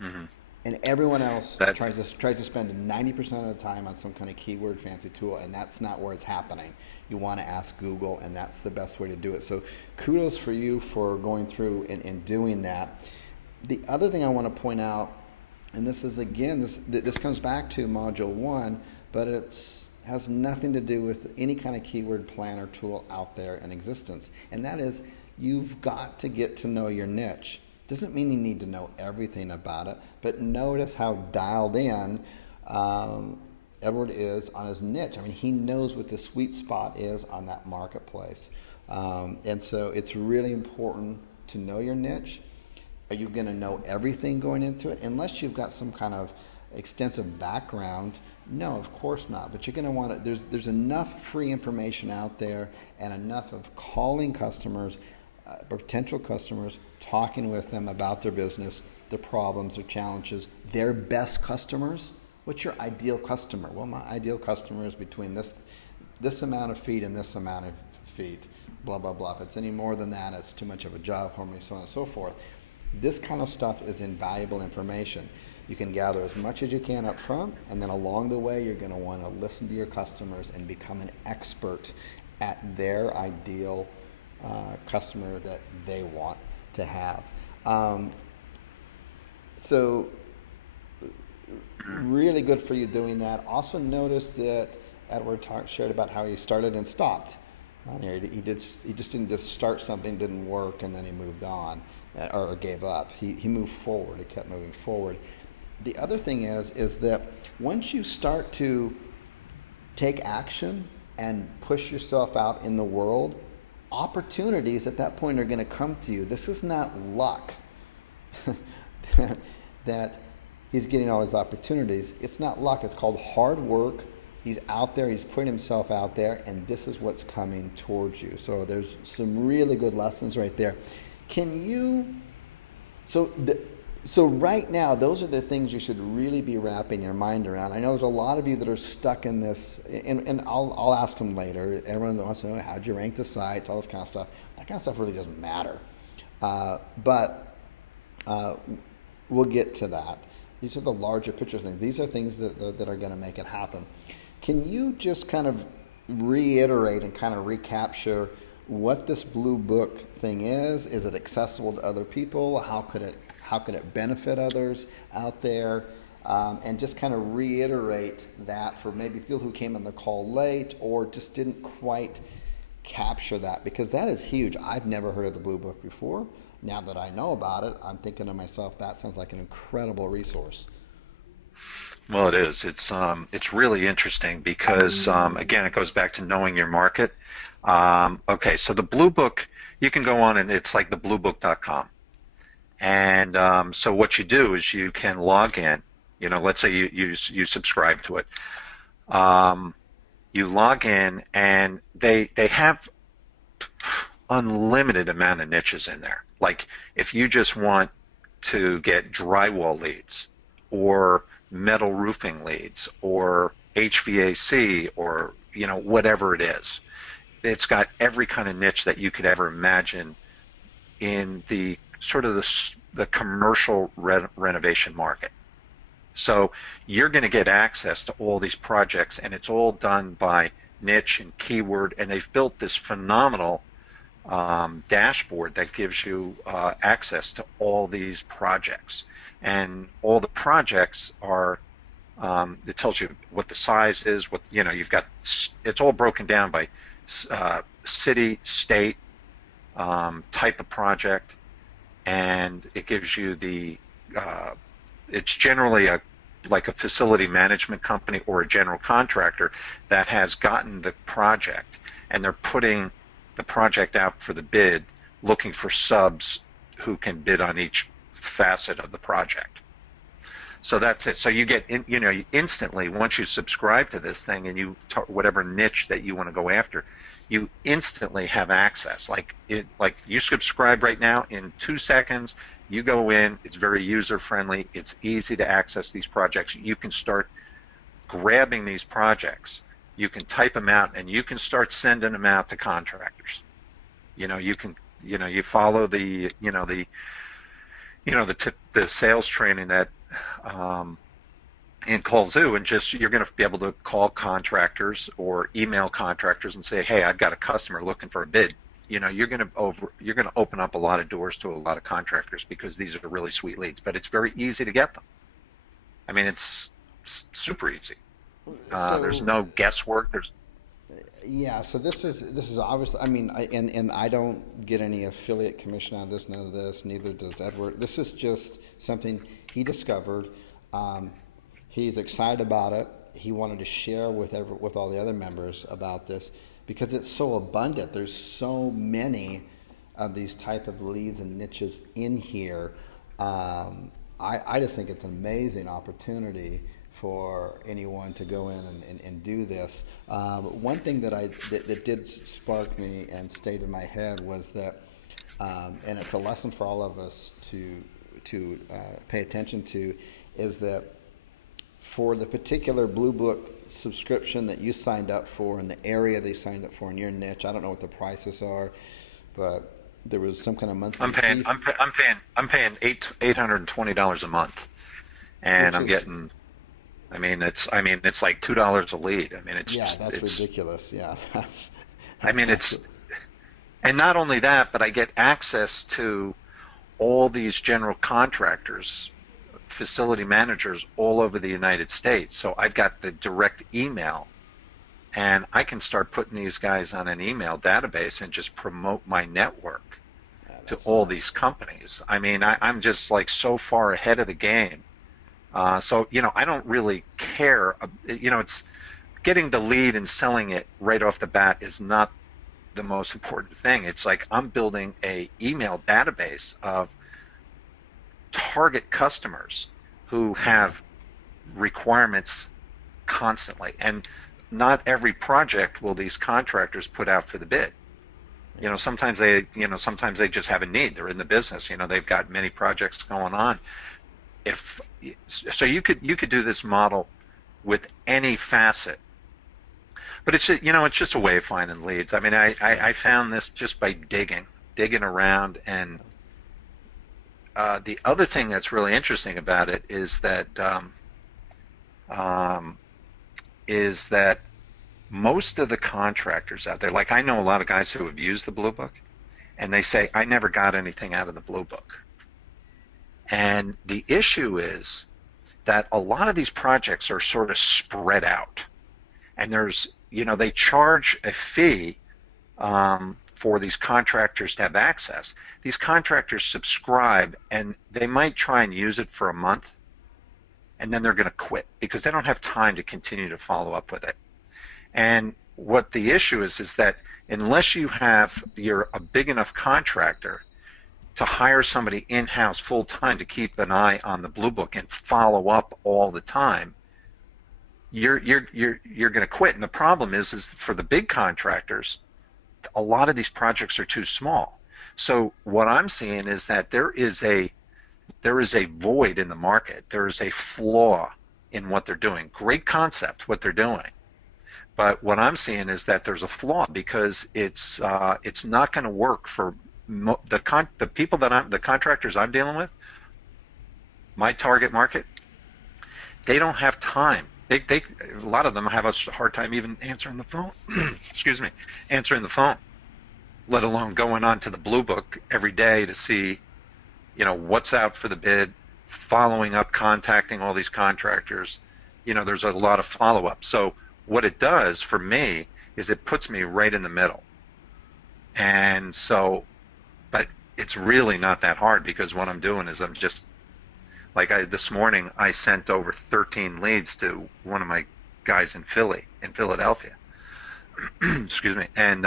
Mm-hmm. And everyone else tries to spend 90% of the time on some kind of keyword fancy tool, and that's not where it's happening. You want to ask Google, and that's the best way to do it. So kudos for you for going through and doing that. The other thing I want to point out, and this is, again, this comes back to module one, but it has nothing to do with any kind of keyword planner tool out there in existence. And that is, you've got to get to know your niche. Doesn't mean you need to know everything about it, but notice how dialed in Edward is on his niche. I mean, he knows what the sweet spot is on that marketplace. And so it's really important to know your niche. Are you going to know everything going into it? Unless you've got some kind of extensive background, no, of course not. But you're going to want to, there's enough free information out there and enough of calling customers, potential customers, talking with them about their business, their problems, their challenges, their best customers. What's your ideal customer? Well, my ideal customer is between this amount of feet and this amount of feet, blah, blah, blah. If it's any more than that, it's too much of a job for me, so on and so forth. This kind of stuff is invaluable information. You can gather as much as you can up front, and then along the way, you're going to want to listen to your customers and become an expert at their ideal customer that they want to have. So really good for you doing that. Also notice that Edward shared about how he started and stopped. He just didn't just start something, didn't work, and then he moved on or gave up. He moved forward. He kept moving forward. The other thing is that once you start to take action and push yourself out in the world, opportunities at that point are going to come to you. This is not luck that he's getting all these opportunities. It's not luck. It's called hard work. He's out there.'s putting himself out there, and this is what's coming towards you. So there's some really good lessons right there. So right now, those are the things you should really be wrapping your mind around. I know there's a lot of you that are stuck in this, and I'll ask them later. Everyone wants to know, how'd you rank the site, all this kind of stuff. That kind of stuff really doesn't matter. But we'll get to that. These are the larger picture things. These are things that are going to make it happen. Can you just kind of reiterate and kind of recapture what this blue book thing is? Is it accessible to other people? How could it benefit others out there? And just kind of reiterate that for maybe people who came on the call late or just didn't quite capture that, because that is huge. I've never heard of the blue book before. Now that I know about it, I'm thinking to myself, that sounds like an incredible resource. Well, it is. It's really interesting because, again, it goes back to knowing your market. Okay, so the Blue Book, you can go on and it's like thebluebook.com. And so what you do is you can log in. You know, let's say you subscribe to it. You log in, and they have unlimited amount of niches in there. Like if you just want to get drywall leads or metal roofing leads or HVAC or, you know, whatever it is. It's got every kind of niche that you could ever imagine in the sort of the commercial renovation market. So you're going to get access to all these projects, and it's all done by niche and keyword, and they've built this phenomenal dashboard that gives you access to all these projects. And all the projects are It tells you what the size is. What you've got. It's all broken down by city, state, type of project, and it gives you the. It's generally like a facility management company or a general contractor that has gotten the project, and they're putting the project out for the bid, looking for subs who can bid on each facet of the project. So that's it. So you get instantly, once you subscribe to this thing and whatever niche that you want to go after, you instantly have access. Like you subscribe right now, in 2 seconds you go in. It's very user friendly. It's easy to access these projects. You can start grabbing these projects. You can type them out and you can start sending them out to contractors. You can you follow the sales training that in Kallzu, and just you're going to be able to call contractors or email contractors and say, hey, I've got a customer looking for a bid. You're going to open up a lot of doors to a lot of contractors because these are really sweet leads. But it's very easy to get them. I mean, it's super easy. There's So no guesswork. yeah, so this is obviously. I mean, and I don't get any affiliate commission on this, none of this. Neither does Edward. This is just something he discovered. Um, he's excited about it. He wanted to share with all the other members about this because it's so abundant. There's so many of these type of leads and niches in here. I just think it's an amazing opportunity for anyone to go in and do this. One thing that did spark me and stayed in my head was that, and it's a lesson for all of us to pay attention to, is that for the particular Blue Book subscription that you signed up for in the area they signed up for in your niche, I don't know what the prices are, but there was some kind of monthly I'm paying. fee, I'm paying $820 a month, and which I'm is, getting. I mean, it's like $2 a lead. I mean, it's yeah, just that's it's. ridiculous. Yeah, I that's mean, it's, absolutely, and not only that, but I get access to all these general contractors, facility managers all over the United States. So I've got the direct email, and I can start putting these guys on an email database and just promote my network yeah, to that's all these nuts. companies. I mean, I'm just like so far ahead of the game. So I don't really care. It's getting the lead and selling it right off the bat is not the most important thing. It's like I'm building a email database of target customers who Yeah, have requirements constantly, and not every project will these contractors put out for the bid. yeah. Sometimes they just have a need. They're in the business. They've got many projects going on. If so, you could do this model with any facet, but it's just a way of finding leads. I mean, I found this just by digging around, and the other thing that's really interesting about it um, is that most of the contractors out there, like I know a lot of guys who have used the Blue Book, and they say I never got anything out of the Blue Book. And the issue is that a lot of these projects are sort of spread out, and they charge a fee for these contractors to have access. These contractors subscribe, and they might try and use it for a month, and then they're going to quit because they don't have time to continue to follow up with it. And what the issue is that unless you're a big enough contractor to hire somebody in-house full-time to keep an eye on the Blue Book and follow up all the time, you're going to quit. And the problem is for the big contractors, a lot of these projects are too small. So what I'm seeing is that there is a void in the market. There is a flaw in what they're doing. Great concept, what they're doing. But what I'm seeing is that there's a flaw because it's not going to work for the people the contractors I'm dealing with, my target market. They don't have time. A lot of them have a hard time even answering the phone. Excuse me, answering the phone, let alone going on to the Blue Book every day to see, what's out for the bid, following up, contacting all these contractors. there's a lot of follow up. So what it does for me is it puts me right in the middle. And so, but it's really not that hard because what I'm doing is I'm just like this morning I sent over 13 leads to one of my guys in Philadelphia. Excuse me. And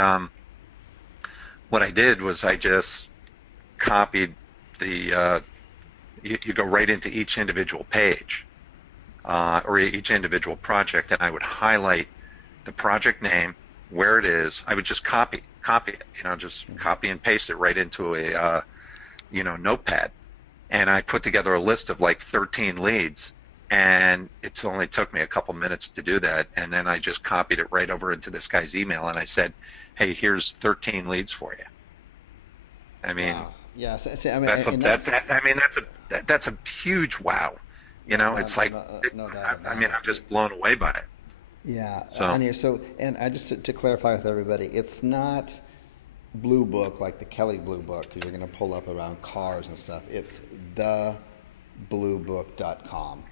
what I did was I just copied you go right into each individual page or each individual project, and I would highlight the project name, where it is. I would just copy it, just copy and paste it right into a notepad, and I put together a list of like 13 leads, and it only took me a couple minutes to do that, and then I just copied it right over into this guy's email, and I said, "Hey, here's 13 leads for you." I mean, Wow. Yeah. I mean, that's a and that, that's that I mean that's a huge wow. no, It's like no doubt I mean about it. I'm just blown away by it. Yeah, So and here, so, and I just to clarify with everybody, it's not Blue Book like the Kelly Blue Book because you're going to pull up around cars and stuff. It's thebluebook.com,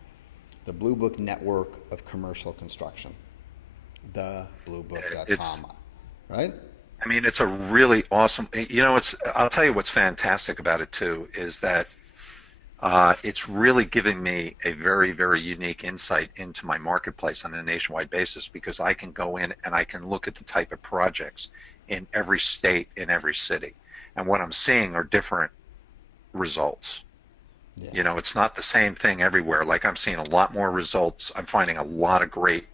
the Blue Book network of commercial construction. it's Thebluebook.com, right? I mean it's a really awesome. It's I'll tell you what's fantastic about it too is that it's really giving me a very, very unique insight into my marketplace on a nationwide basis because I can go in and I can look at the type of projects in every state, in every city. And what I'm seeing are different results. Yeah. It's not the same thing everywhere. Like I'm seeing a lot more results. I'm finding a lot of great,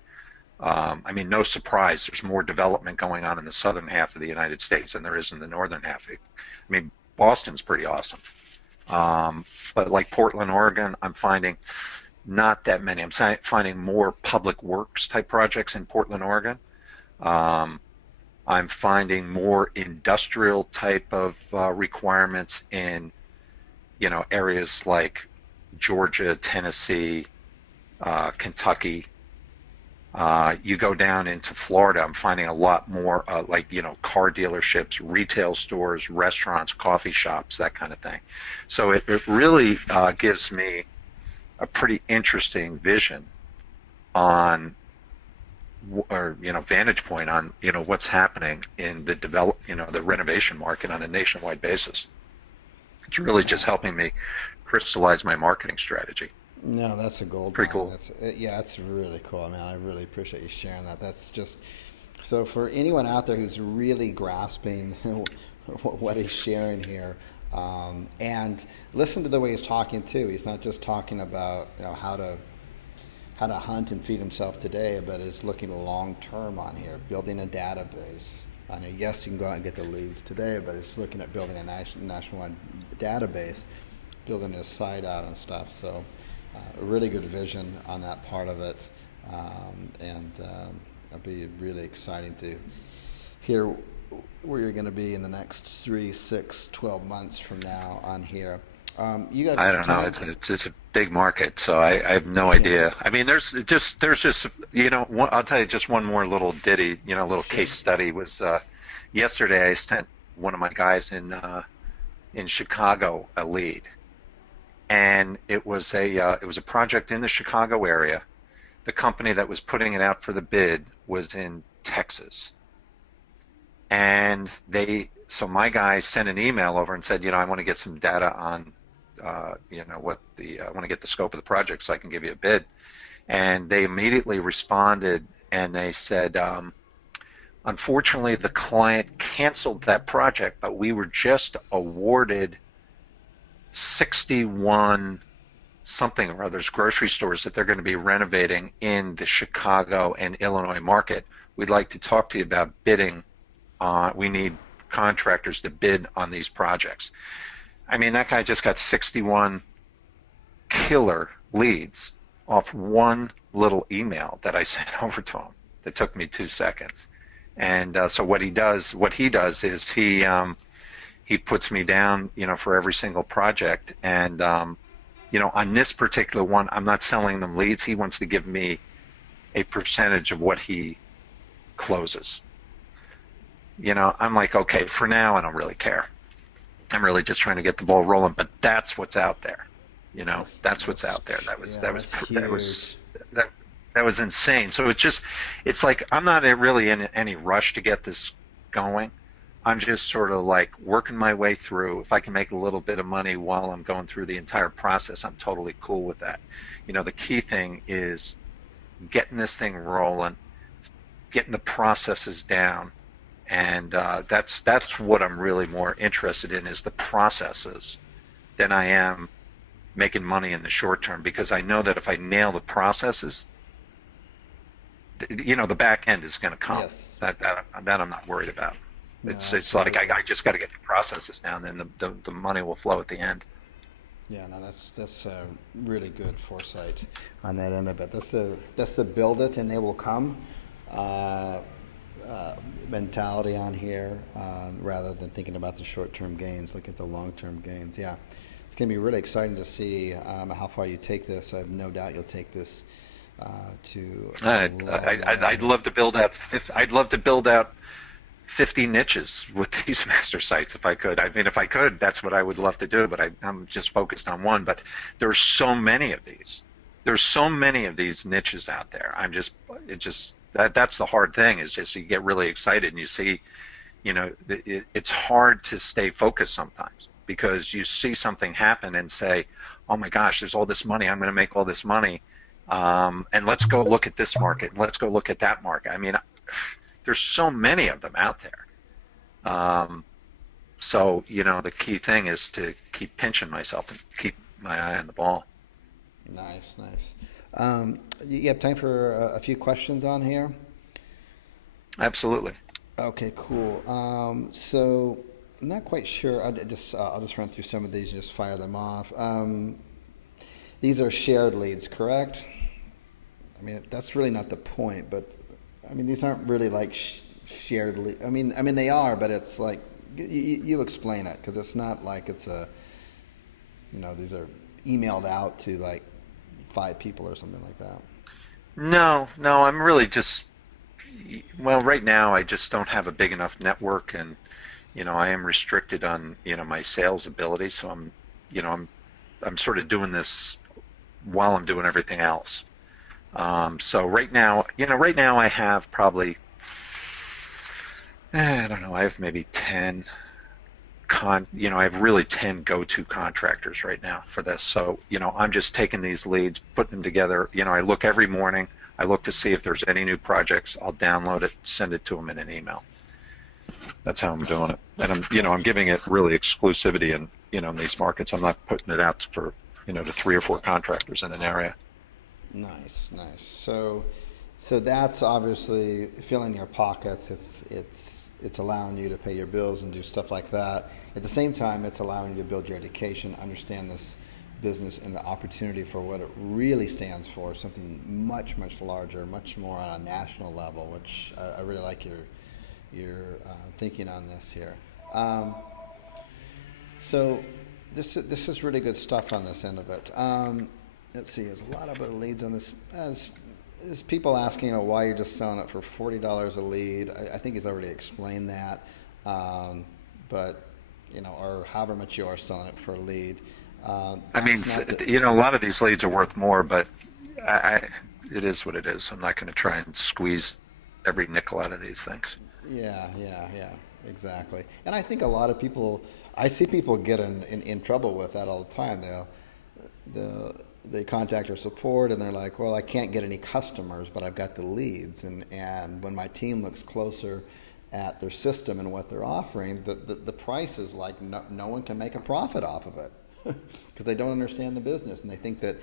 I mean, no surprise, there's more development going on in the southern half of the United States than there is in the northern half. I mean, Boston's pretty awesome. But like Portland, Oregon, I'm finding not that many. I'm finding more public works type projects in Portland, Oregon. Um, I'm finding more industrial type of requirements in areas like Georgia, Tennessee, Kentucky. You go down into Florida, I'm finding a lot more like, car dealerships, retail stores, restaurants, coffee shops, that kind of thing. So it really gives me a pretty interesting vision on, or, vantage point on, what's happening in the renovation market on a nationwide basis. It's really just helping me crystallize my marketing strategy. No, that's a gold Pretty mine. cool. Yeah, that's really cool. I mean, I really appreciate you sharing that. That's just so for anyone out there who's really grasping what he's sharing here, and listen to the way he's talking too. He's not just talking about how to hunt and feed himself today, but is looking long term on here, building a database. I know, yes, you can go out and get the leads today, but it's looking at building a nationwide database, building his site out and stuff. So, a really good vision on that part of it, and it'll be really exciting to hear where you're going to be in the next 3, 6, 12 months from now on here. You got I don't know. time? It's a big market, so I have no Yeah, idea. I mean, there's just I'll tell you just one more little ditty. Little case sure. study was yesterday. I sent one of my guys in Chicago a lead, and it was a project in the Chicago area. The company that was putting it out for the bid was in Texas, and so my guy sent an email over and said, I want to get some data on, I want to get the scope of the project so I can give you a bid. And they immediately responded and they said, unfortunately, the client canceled that project, but we were just awarded 61 something or others grocery stores that they're going to be renovating in the Chicago and Illinois market. We'd like to talk to you about bidding. We need contractors to bid on these projects. I mean, that guy just got 61 killer leads off one little email that I sent over to him that took me 2 seconds. And so what he does is he puts me down, for every single project. And on this particular one, I'm not selling them leads. He wants to give me a percentage of what he closes. I'm like, okay, for now, I don't really care. I'm really just trying to get the ball rolling, but that's what's out there. That's That's what's that's out there. yeah, that's That huge. was that. That was insane. So it's like I'm not really in any rush to get this going. I'm just sort of like working my way through. If I can make a little bit of money while I'm going through the entire process, I'm totally cool with that. The key thing is getting this thing rolling, getting the processes down, and that's what I'm really more interested in is the processes than I am making money in the short term because I know that if I nail the processes, the back end is going to come. Yes. That I'm not worried about. No, It's like absolutely. I just got to get the processes down, then the money will flow at the end. Yeah, no, that's really good foresight on that end of it. That's the build it and they will come uh, mentality on here, rather than thinking about the short-term gains. Look at the long-term gains. Yeah, it's going to be really exciting to see how far you take this. I have no doubt you'll take this to a long I'd way. love to build out. I'd love to build out 50 niches with these master sites if I could. I mean, if I could, that's what I would love to do. But I'm just focused on one. But there's so many of these. There's so many of these niches out there. That's the hard thing is just you get really excited and you see, it's hard to stay focused sometimes because you see something happen and say, oh my gosh, there's all this money. I'm going to make all this money. And let's go look at this market and let's go look at that market. I mean, there's so many of them out there. So, the key thing is to keep pinching myself and keep my eye on the ball. Nice, nice. You have time for a few questions on here? Absolutely. Okay, cool. So I'm not quite sure. I'll just run through some of these and just fire them off. These are shared leads, correct? I mean, that's really not the point, but I mean, these aren't really like shared leads. I mean, they are, but it's like you explain it because it's not like it's these are emailed out to like 5 people or something like that. No, no, I'm really just, well, right now I just don't have a big enough network and, I am restricted on, my sales ability. So I'm sort of doing this while I'm doing everything else. So right now I have probably, I don't know, I have maybe 10 I have really 10 go-to contractors right now for this. So, I'm just taking these leads, putting them together. I look every morning. I look to see if there's any new projects. I'll download it, send it to them in an email. That's how I'm doing it. And I'm giving it really exclusivity in these markets. I'm not putting it out for, to 3 or 4 contractors in an area. Nice, nice. So that's obviously filling your pockets. It's allowing you to pay your bills and do stuff like that. At the same time, it's allowing you to build your education, understand this business and the opportunity for what it really stands for, something much, much larger, much more on a national level, which I really like your thinking on this here. Um, so this is really good stuff on this end of it. Let's see, there's a lot of other leads on this. As people asking, why you're just selling it for $40 a lead. I think he's already explained that. But or however much you are selling it for a lead. I mean, That's not the. a lot of these leads are worth more, but it is what it is. I'm not going to try and squeeze every nickel out of these things. Yeah, yeah, yeah, exactly. And I think a lot of people, I see people get in trouble with that all the time. They contact our support and they're like, well, I can't get any customers, but I've got the leads. And when my team looks closer at their system and what they're offering, the price is like no one can make a profit off of it because they don't understand the business and they think that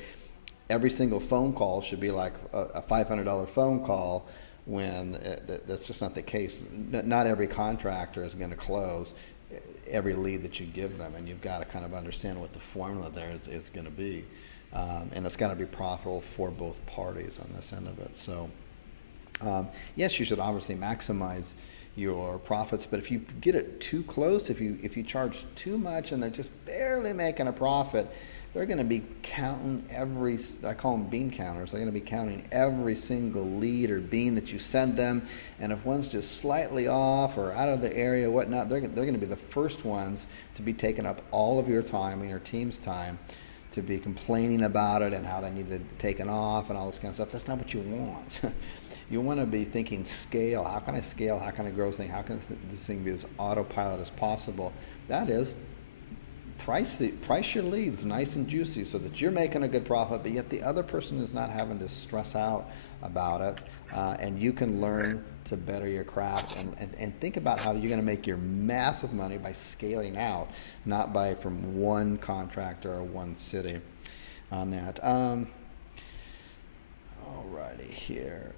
every single phone call should be like a $500 phone call when that's just not the case. Not every contractor is going to close every lead that you give them, and you've got to kind of understand what the formula there is going to be. And it's got to be profitable for both parties on this end of it. So, yes, you should obviously maximize your profits, but if you get it too close, if you charge too much and they're just barely making a profit, they're going to be counting I call them bean counters. They're going to be counting every single lead or bean that you send them, and if one's just slightly off or out of the area, whatnot, they're going to be the first ones to be taking up all of your time and your team's time to be complaining about it and how they need to take it off and all this kind of stuff. That's not what you want. You want to be thinking scale. How can I scale? How can I grow this thing? How can this thing be as autopilot as possible? That is, price your leads nice and juicy so that you're making a good profit, but yet the other person is not having to stress out about it, and you can learn to better your craft and think about how you're going to make your massive money by scaling out, not by from one contractor or one city on that. Alrighty here.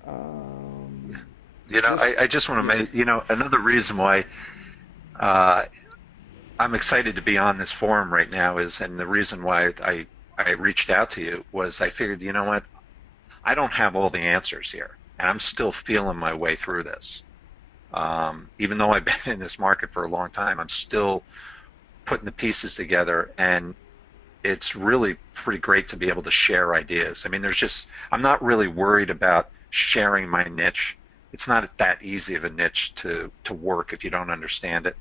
I just want to make, another reason why I'm excited to be on this forum right now and the reason why I reached out to you was I figured, you know what, I don't have all the answers here, and I'm still feeling my way through this. Even though I've been in this market for a long time, I'm still putting the pieces together, and it's really pretty great to be able to share ideas. I mean, I'm not really worried about sharing my niche. It's not that easy of a niche to work if you don't understand it.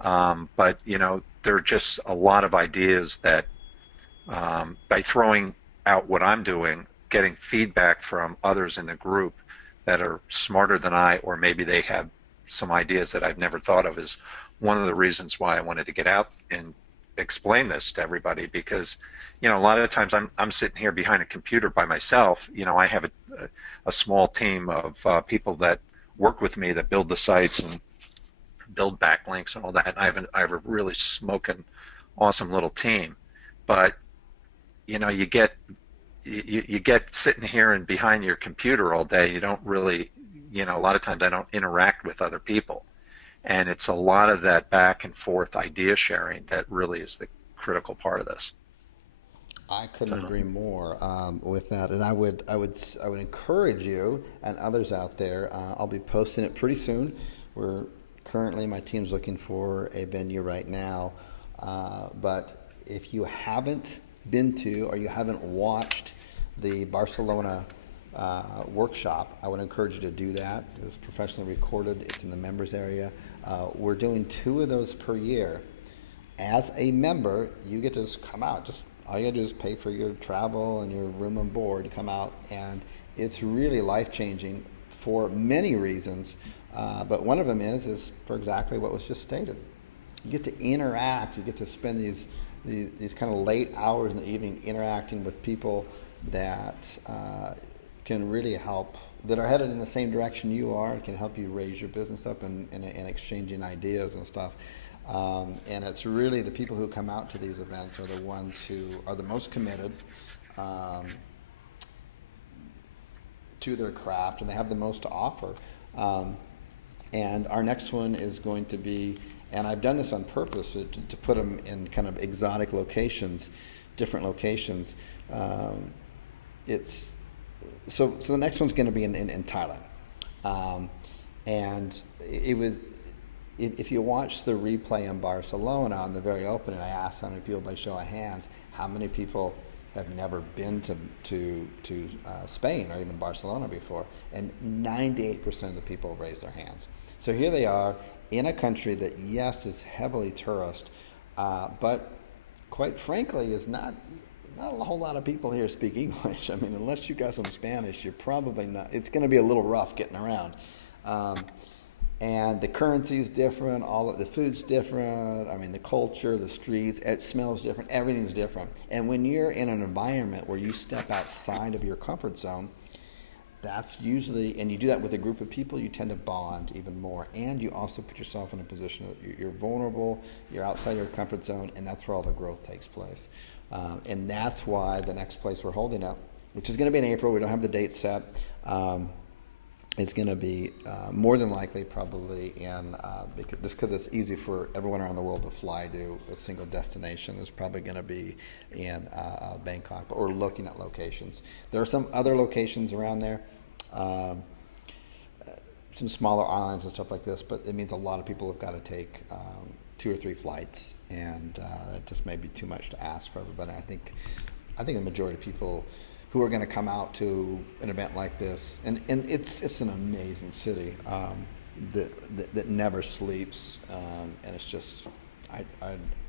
But, there are just a lot of ideas that by throwing out what I'm doing, getting feedback from others in the group that are smarter than I, or maybe they have some ideas that I've never thought of, is one of the reasons why I wanted to get out and explain this to everybody, because a lot of times I'm sitting here behind a computer by myself. I have a small team of people that work with me that build the sites and build backlinks and all that. And I have a really smoking awesome little team, but you get sitting here and behind your computer all day. You don't really, a lot of times I don't interact with other people. And it's a lot of that back and forth idea sharing that really is the critical part of this. I couldn't agree more with that, and I would encourage you and others out there. I'll be posting it pretty soon. My team's looking for a venue right now, but if you haven't been to or you haven't watched the Barcelona workshop, I would encourage you to do that. It's professionally recorded. It's in the members area. We're doing 2 of those per year. As a member, you get to just come out. All you got to do is pay for your travel and your room and board to come out, and it's really life-changing for many reasons. But one of them is for exactly what was just stated. You get to interact. You get to spend these kind of late hours in the evening interacting with people that can really help, that are headed in the same direction you are, and can help you raise your business up and exchanging ideas and stuff. And it's really the people who come out to these events are the ones who are the most committed to their craft, and they have the most to offer. And our next one is going to be, and I've done this on purpose to put them in kind of exotic locations, different locations. So the next one's going to be in Thailand, and if you watch the replay in Barcelona on the very opening, I asked how many people by show of hands, how many people have never been to Spain or even Barcelona before, and 98% of the people raised their hands. So here they are in a country that, yes, is heavily tourist, but quite frankly is not a whole lot of people here speak English. I mean, unless you got some Spanish, you're probably not. It's going to be a little rough getting around. And the currency is different. All of the food's different. I mean, the culture, the streets, it smells different. Everything's different. And when you're in an environment where you step outside of your comfort zone, that's usually, and you do that with a group of people, you tend to bond even more. And you also put yourself in a position that you're vulnerable, you're outside your comfort zone, and that's where all the growth takes place. And that's why the next place we're holding up, which is going to be in April, we don't have the date set. It's going to be more than likely probably because it's easy for everyone around the world to fly to a single destination. It's probably going to be in Bangkok, but we're looking at locations. There are some other locations around there, some smaller islands and stuff like this, but it means a lot of people have got to take 2 or 3 flights, and that just may be too much to ask for everybody. I think the majority of people who are going to come out to an event like this, and it's an amazing city that never sleeps, and it's just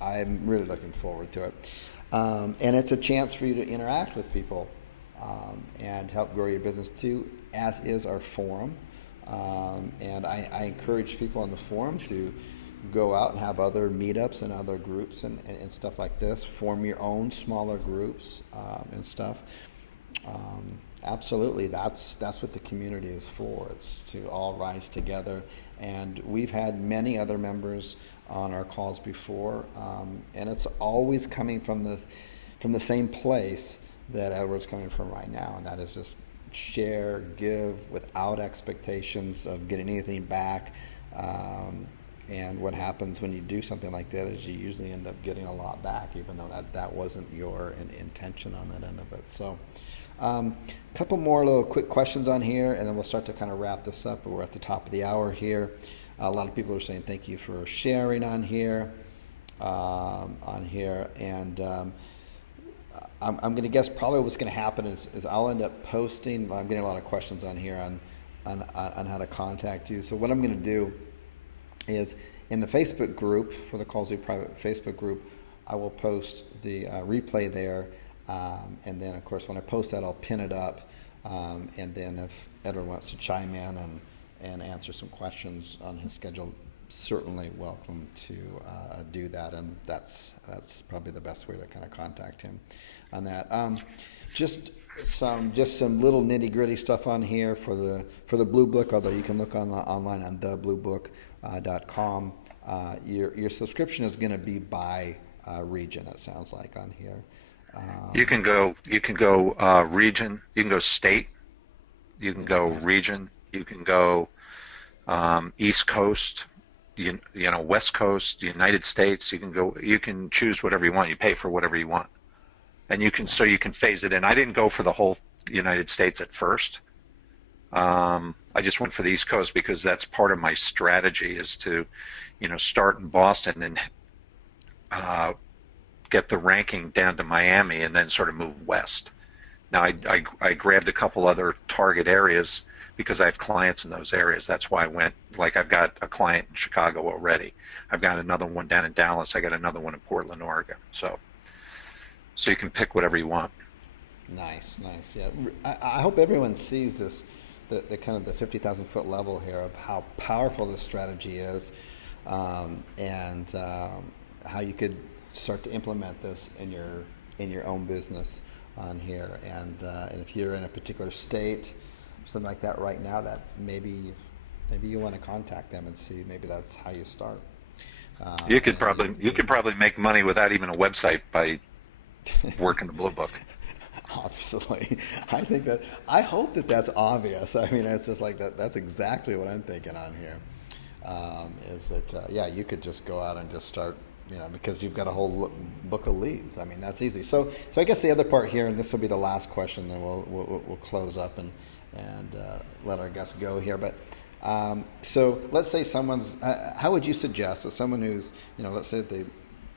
I'm really looking forward to it. And it's a chance for you to interact with people and help grow your business too, as is our forum. And I encourage people on the forum to go out and have other meetups and other groups and stuff like this. Form your own smaller groups and stuff. Absolutely, that's what the community is for. It's to all rise together. And we've had many other members on our calls before, and it's always coming from the same place that Edward's coming from right now, and that is just share, give without expectations of getting anything back. And what happens when you do something like that is you usually end up getting a lot back, even though that wasn't your intention on that end of it. So a couple more little quick questions on here, and then we'll start to kind of wrap this up. We're at the top of the hour here. A lot of people are saying thank you for sharing on here, and I'm going to guess probably what's going to happen is I'll end up posting. I'm getting a lot of questions on here on how to contact you. So what I'm going to do is in the Facebook group, for the Kallzu private Facebook group, I will post the replay there, and then of course when I post that, I'll pin it up, and then if Edward wants to chime in and answer some questions on his schedule, certainly welcome to do that, and that's probably the best way to kind of contact him on that. Just some little nitty gritty stuff on here for the Blue Book, although you can look online on thebluebook.com. Your subscription is going to be by region. It sounds like on here. You can go region. You can go state. You can go region. You can go East Coast. You know, West Coast, United States. You can choose whatever you want. You pay for whatever you want, and you can phase it in. I didn't go for the whole United States at first. I just went for the East Coast because that's part of my strategy, is to, start in Boston and get the ranking down to Miami, and then sort of move west. Now I grabbed a couple other target areas because I have clients in those areas. That's why I went. Like, I've got a client in Chicago already. I've got another one down in Dallas. I got another one in Portland, Oregon. So you can pick whatever you want. Nice. Yeah, I hope everyone sees this, the kind of the 50,000 foot level here of how powerful this strategy is, and how you could start to implement this in your own business on here. And if you're in a particular state, something like that right now, that maybe you want to contact them and see, maybe that's how you start. You could probably make money without even a website by working the Blue Book. Obviously, I hope that's obvious. I mean, it's just like that. That's exactly what I'm thinking on here. Is that you could just go out and just start, because you've got a whole book of leads. I mean, that's easy. So I guess the other part here, and this will be the last question, then we'll close up and let our guests go here. But so let's say someone's, how would you suggest, so someone who's, let's say they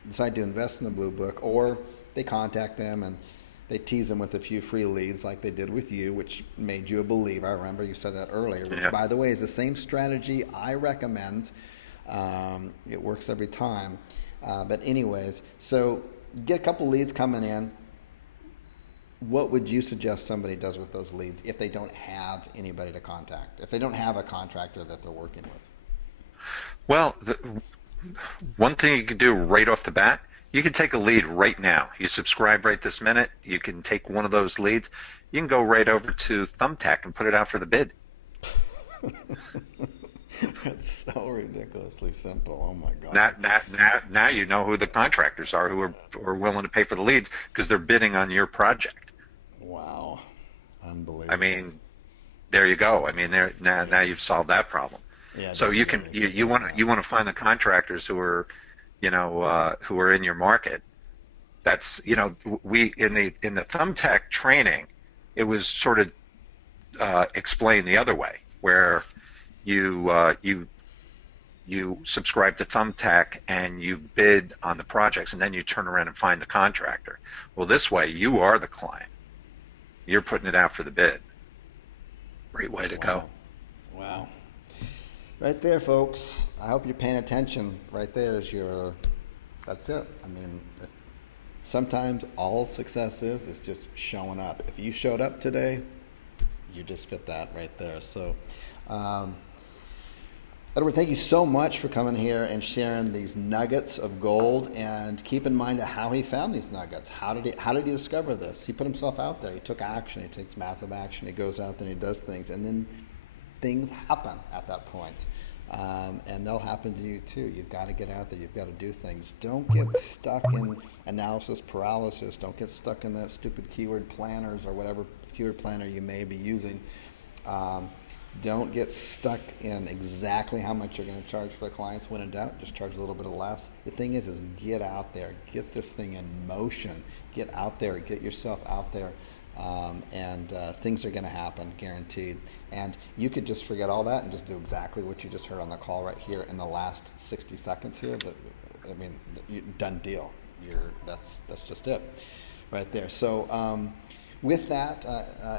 decide to invest in the Blue Book, or they contact them and they tease them with a few free leads like they did with you, which made you a believer. I remember you said that earlier, which, by the way, is the same strategy I recommend. It works every time. But anyways, so get a couple leads coming in. What would you suggest somebody does with those leads if they don't have anybody to contact, if they don't have a contractor that they're working with? Well, one thing you can do right off the bat, you can take a lead right now. You subscribe right this minute. You can take one of those leads. You can go right over to Thumbtack and put it out for the bid. That's so ridiculously simple. Oh my God. Now you know who the contractors are who are willing to pay for the leads because they're bidding on your project. Wow. Unbelievable. I mean, there you go. I mean, now you've solved that problem. Yeah, so you want to find the contractors who are, who are in your market. That's, we in the Thumbtack training, it was sort of explained the other way, where you subscribe to Thumbtack and you bid on the projects, and then you turn around and find the contractor. Well, this way you are the client. You're putting it out for the bid. Great way to go. Wow. Right there, folks. I hope you're paying attention. Right there is that's it. I mean, sometimes all success is just showing up. If you showed up today, you just fit that right there. So, Edward, thank you so much for coming here and sharing these nuggets of gold. And keep in mind how he found these nuggets. How did he discover this? He put himself out there. He took action. He takes massive action. He goes out there and he does things, and then things happen at that point. And they'll happen to you too. You've got to get out there. You've got to do things. Don't get stuck in analysis paralysis. Don't get stuck in that stupid keyword planners or whatever keyword planner you may be using. Don't get stuck in exactly how much you're going to charge for the clients. When in doubt, just charge a little bit less. The thing is get out there. Get this thing in motion. Get out there. Get yourself out there. And things are going to happen, guaranteed. And you could just forget all that and just do exactly what you just heard on the call right here in the last 60 seconds here. Done deal. That's just it right there. So with that,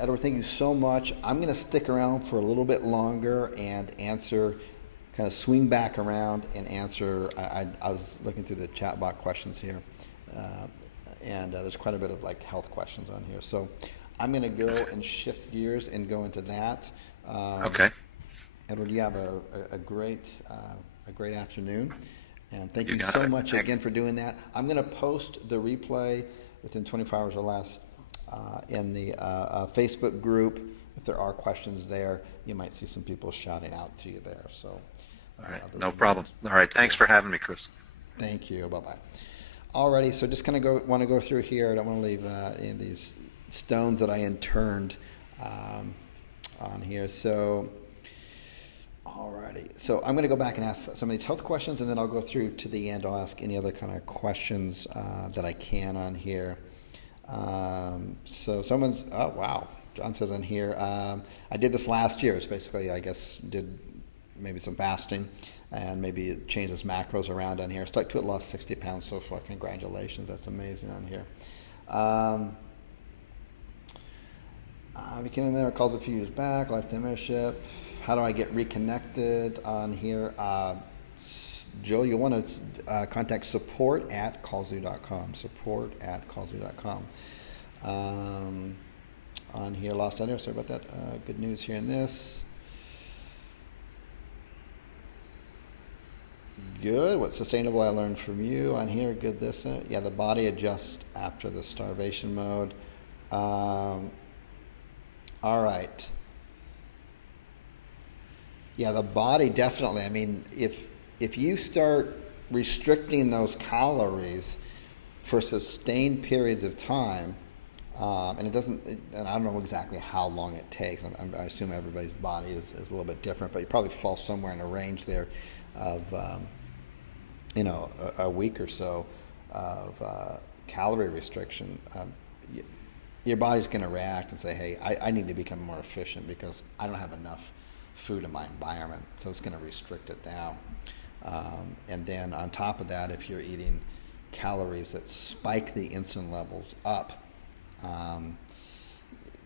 Edward, thank you so much. I'm going to stick around for a little bit longer and answer, kind of swing back around and answer. I was looking through the chat box questions here. And there's quite a bit of health questions on here. So I'm going to go and shift gears and go into that. Okay. Edward, you have a great afternoon. And thank you so much again for doing that. I'm going to post the replay within 24 hours or less in the Facebook group. If there are questions there, you might see some people shouting out to you there. So, all right, no problem. All right, thanks for having me, Chris. Thank you. Bye-bye. Alrighty, so just kind of want to go through here. I don't want to leave any of these stones that I interned on here. So, alrighty. So I'm going to go back and ask some of these health questions, and then I'll go through to the end. I'll ask any other kind of questions that I can on here. So someone's, oh wow, John says on here, I did this last year. It's basically, I guess, did maybe some fasting and maybe change his macros around on here. Stuck to it, lost 60 pounds so far. Congratulations, that's amazing on here. Became a member, calls a few years back, lifetime membership. How do I get reconnected on here? Joe, you want to contact support@kallzu.com. Support@kallzu.com. On here, lost audio. Sorry about that. Good news here in this. Good. What's sustainable I learned from you on here? Good. This. Yeah, the body adjusts after the starvation mode. All right. Yeah, the body definitely. I mean, if you start restricting those calories for sustained periods of time, and it doesn't, and I don't know exactly how long it takes. I assume everybody's body is a little bit different, but you probably fall somewhere in a range there of, a week or so of calorie restriction. Your body's going to react and say, hey, I need to become more efficient because I don't have enough food in my environment, so it's going to restrict it down. And then on top of that, if you're eating calories that spike the insulin levels up,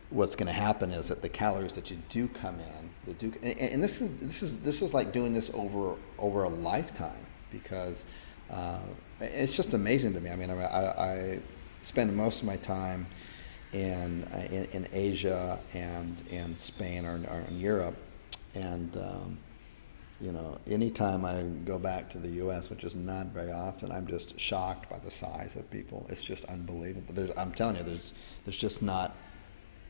what's going to happen is that the calories that you do come in, and this is like doing this over a lifetime, because it's just amazing to me. I mean, I spend most of my time in Asia and in Spain or in Europe, and anytime I go back to the U.S., which is not very often, I'm just shocked by the size of people. It's just unbelievable. I'm telling you, there's just not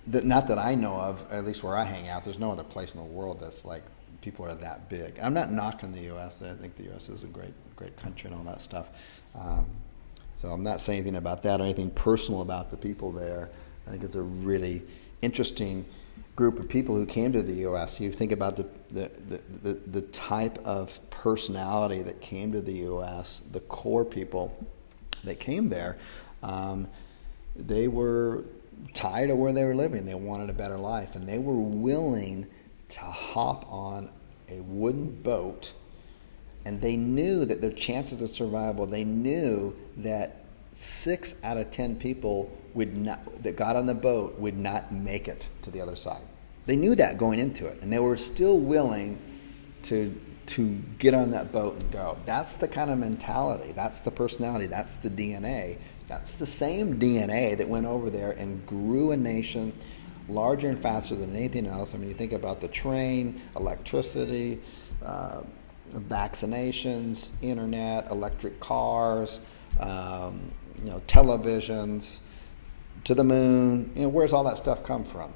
that I know of, at least where I hang out. There's no other place in the world that's like people are that big. I'm not knocking the U.S. I think the U.S. is a great country and all that stuff. So I'm not saying anything about that or anything personal about the people there. I think it's a really interesting group of people who came to the U.S. You think about the type of personality that came to the U.S., the core people that came there, they were tired of where they were living. They wanted a better life, and they were willing to hop on a wooden boat, and they knew that their chances of survival, they knew that 6 out of 10 people that got on the boat would not make it to the other side. They knew that going into it, and they were still willing to get on that boat and go. That's the kind of mentality, that's the personality, that's the DNA That's the same DNA that went over there and grew a nation larger and faster than anything else. I mean, you think about the train, electricity, uh, vaccinations, internet, electric cars, televisions, to the moon. Where's all that stuff come from?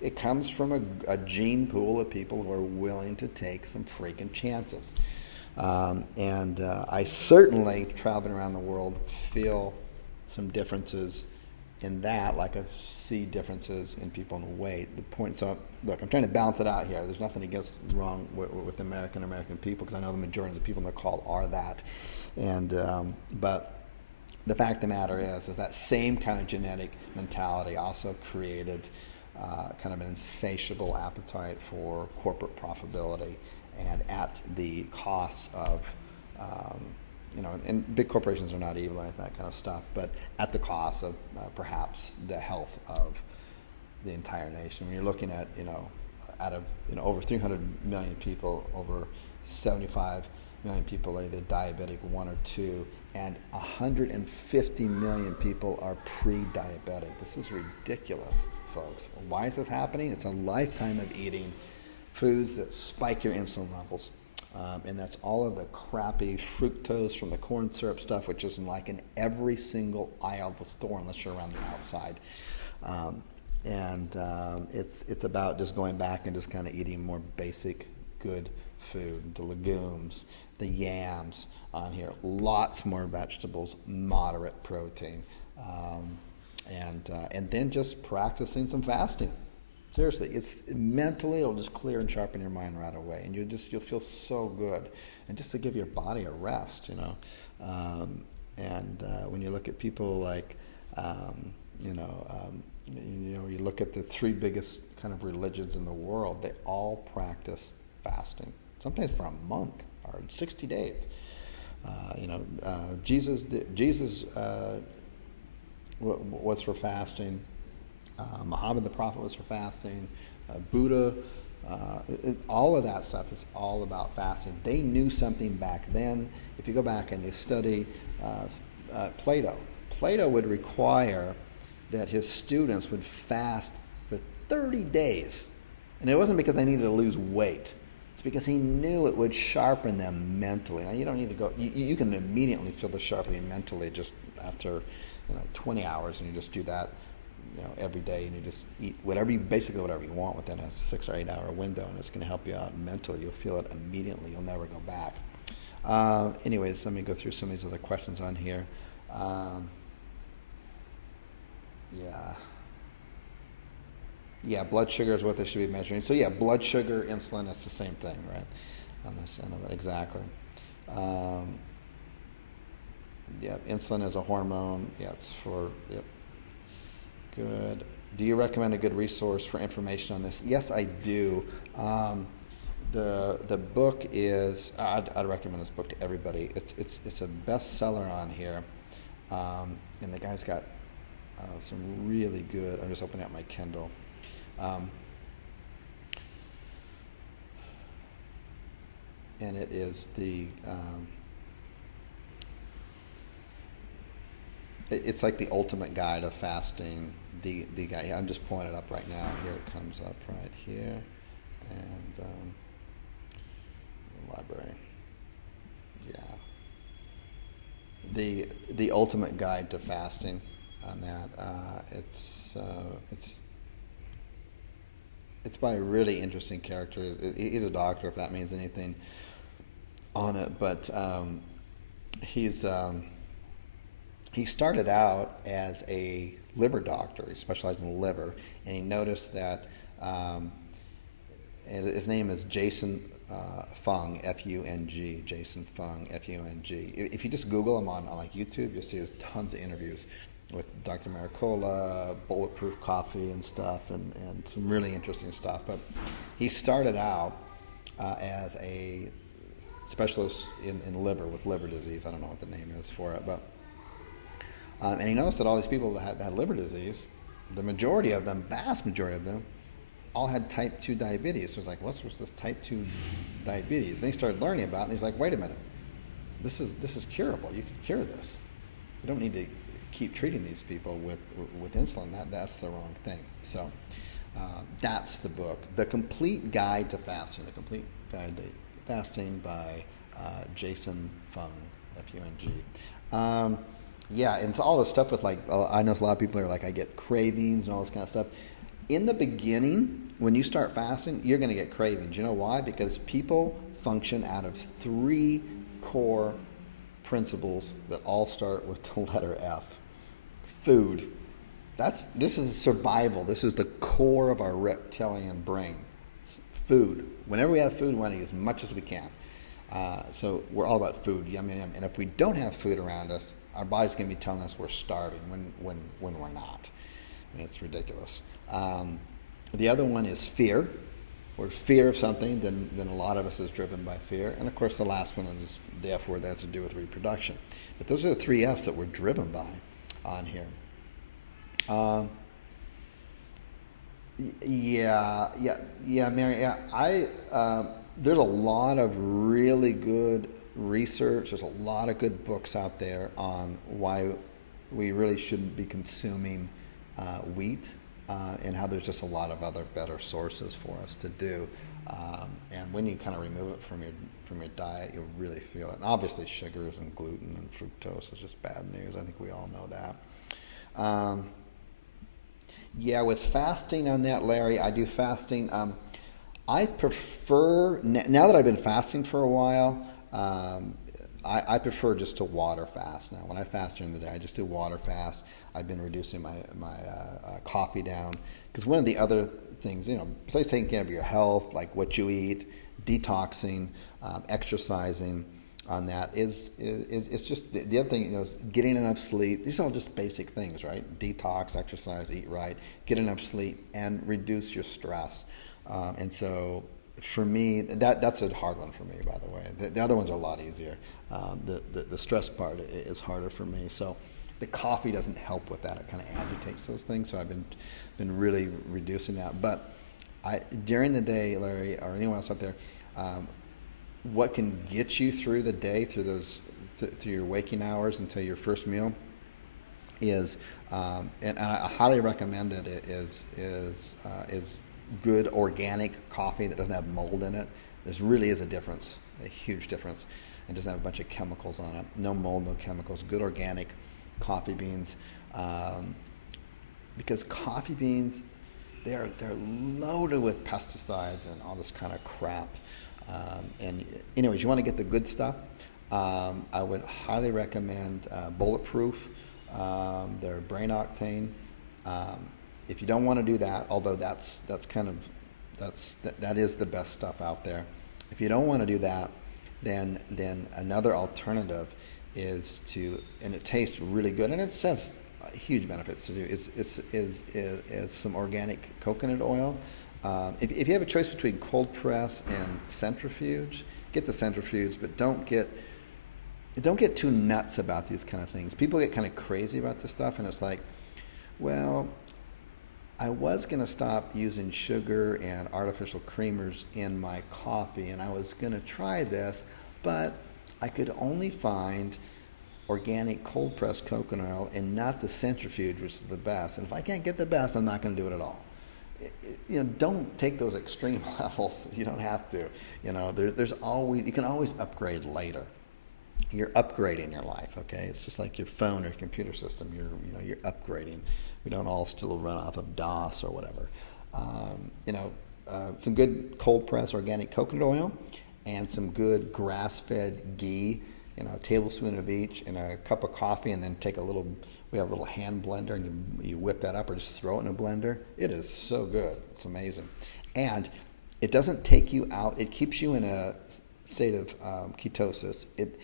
It comes from a gene pool of people who are willing to take some freaking chances. And I certainly, traveling around the world, feel some differences in that, like I see differences in people in weight. The point, so look, I'm trying to balance it out here. There's nothing wrong with American people, because I know the majority of the people in the call are that. And but the fact of the matter is that same kind of genetic mentality also created kind of an insatiable appetite for corporate profitability, and at the cost of, and big corporations are not evil or that kind of stuff, but at the cost of perhaps the health of the entire nation. When you're looking at, out of over 300 million people, over 75 million people are either diabetic 1 or 2, and 150 million people are pre-diabetic. This is ridiculous, folks. Why is this happening? It's a lifetime of eating foods that spike your insulin levels. And that's all of the crappy fructose from the corn syrup stuff, which is in every single aisle of the store unless you're around the outside. It's about just going back and just kind of eating more basic, good food. The legumes, the yams on here, lots more vegetables, moderate protein, and then just practicing some fasting. Seriously, it's mentally, it'll just clear and sharpen your mind right away, and you'll feel so good, and just to give your body a rest, when you look at people like, you look at the 3 biggest kind of religions in the world, they all practice fasting, sometimes for a month or 60 days. Jesus was for fasting. Muhammad the prophet was for fasting. Buddha, all of that stuff is all about fasting. They knew something back then. If you go back and you study Plato would require that his students would fast for 30 days. And it wasn't because they needed to lose weight. It's because he knew it would sharpen them mentally. Now, you don't need to go, you can immediately feel the sharpening mentally just after 20 hours, and you just do that every day, and you just eat whatever you want within a 6 or 8 hour window, and it's going to help you out mentally. You'll feel it immediately. You'll never go back. Anyways, let me go through some of these other questions on here. Blood sugar is what they should be measuring. So blood sugar, insulin, it's the same thing, right? On this end of it, exactly. Insulin is a hormone. It's for, Good. Do you recommend a good resource for information on this? Yes, I do. The book is, I'd recommend this book to everybody. It's a bestseller on here, and the guy's got some really good. I'm just opening up my Kindle. And it is it's like the ultimate guide of fasting. The guy, I'm just pulling it up right now. Here it comes up right here, and library. The ultimate guide to fasting on that. It's by a really interesting character. He's a doctor, if that means anything on it, but he started out as a liver doctor. He specialized in the liver, and he noticed that, and his name is Jason Fung, F-U-N-G, Jason Fung, F-U-N-G. If you just Google him on like YouTube, you'll see there's tons of interviews with Dr. Maricola, Bulletproof Coffee and stuff, and some really interesting stuff. But he started out as a specialist in liver, with liver disease. I don't know what the name is for it, but and he noticed that all these people that had liver disease, the majority of them, vast majority of them, all had type 2 diabetes. So it's like, what's this type 2 diabetes? And he started learning about it, and he's like, wait a minute, this is curable. You can cure this. you don't need to keep treating these people with insulin. That's the wrong thing. So that's the book, The Complete Guide to Fasting. The Complete Guide to Fasting by Jason Fung, Fung. Yeah, and it's all this stuff with like, I know a lot of people are like, I get cravings and all this kind of stuff. In the beginning, when you start fasting, you're going to get cravings. You know why? Because people function out of three core principles that all start with the letter F. Food. This is survival. This is the core of our reptilian brain. Food. Whenever we have food, we want to eat as much as we can. So we're all about food, yum, yum, yum. And if we don't have food around us, our body's going to be telling us we're starving when we're not. And it's ridiculous. The other one is fear. Or fear of something, then a lot of us is driven by fear. And of course, the last one is the F word, that has to do with reproduction. But those are the three Fs that we're driven by on here. Mary. Yeah, there's a lot of really good research. There's a lot of good books out there on why we really shouldn't be consuming wheat, and how there's just a lot of other better sources for us to do. And when you kind of remove it from your diet, you'll really feel it. And obviously, sugars and gluten and fructose is just bad news. I think we all know that. Yeah, with fasting on that, Larry, I do fasting. I prefer, now that I've been fasting for a while, I prefer just to water fast now. When I fast during the day, I just do water fast. I've been reducing my coffee down. Because one of the other things, besides taking care of your health, like what you eat, detoxing, exercising on that, is just the other thing, is getting enough sleep. These are all just basic things, right? Detox, exercise, eat right, get enough sleep, and reduce your stress. And so for me, that's a hard one for me, by the way. The other ones are a lot easier. The stress part is harder for me. So the coffee doesn't help with that. It kind of agitates those things. So I've been really reducing that. But during the day, Larry, or anyone else out there, what can get you through the day, through your waking hours until your first meal, is and I highly recommend it, is good organic coffee that doesn't have mold in it. There really is a difference, a huge difference. It doesn't have a bunch of chemicals on it. No mold, no chemicals. Good organic coffee beans, because coffee beans, they're loaded with pesticides and all this kind of crap. And anyways, you want to get the good stuff. I would highly recommend Bulletproof, their Brain Octane. If you don't want to do that, although that is the best stuff out there. If you don't want to do that, then another alternative is and it tastes really good, and it says huge benefits to do, is some organic coconut oil. If you have a choice between cold press and centrifuge, get the centrifuge, but don't get too nuts about these kind of things. People get kind of crazy about this stuff, and it's like, well, I was going to stop using sugar and artificial creamers in my coffee, and I was going to try this, but I could only find organic cold pressed coconut oil and not the centrifuge, which is the best. And if I can't get the best, I'm not going to do it at all. Don't take those extreme levels. You don't have to. There's always, you can always upgrade later. You're upgrading your life, okay? It's just like your phone or your computer system. You're upgrading. We don't all still run off of DOS or whatever. Some good cold press organic coconut oil and some good grass-fed ghee, a tablespoon of each in a cup of coffee, and then we have a little hand blender, and you whip that up or just throw it in a blender. It is so good. It's amazing. And it doesn't take you out. It keeps you in a state of ketosis. It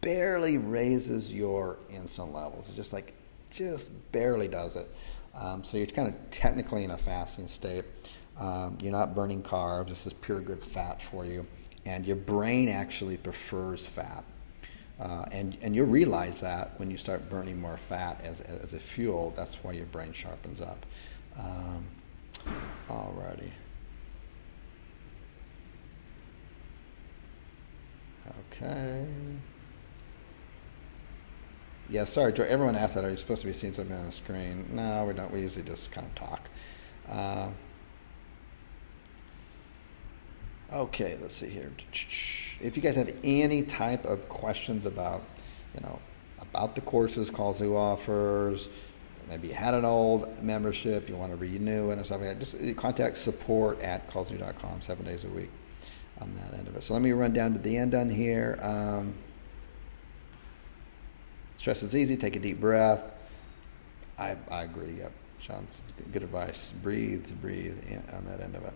barely raises your insulin levels. It just barely does it. So you're kind of technically in a fasting state. You're not burning carbs. This is pure good fat for you. And your brain actually prefers fat. And you'll realize that when you start burning more fat as a fuel. That's why your brain sharpens up. Alrighty. Okay. Yeah, sorry, Joy. Everyone asked that. Are you supposed to be seeing something on the screen? No, we don't. We usually just kind of talk. Uh, okay, let's see here. If you guys have any type of questions about, you know, about the courses Kallzu offers, maybe you had an old membership, you want to renew it and stuff like that, just contact support at kallzu.com 7 days a week on that end of it. So let me run down to the end on here. Stress is easy. Take a deep breath. I agree. Yep. Sean's good advice. Breathe on that end of it.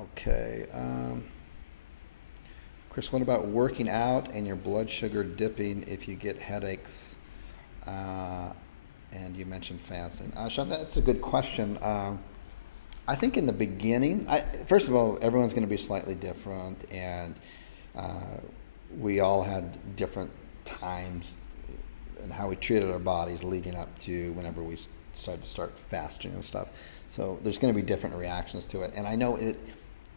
Okay. Chris, what about working out and your blood sugar dipping if you get headaches? And you mentioned fasting. Sean, that's a good question. I think in the beginning, first of all, everyone's going to be slightly different, and we all had different times and how we treated our bodies leading up to whenever we decided to start fasting and stuff. So there's going to be different reactions to it. And I know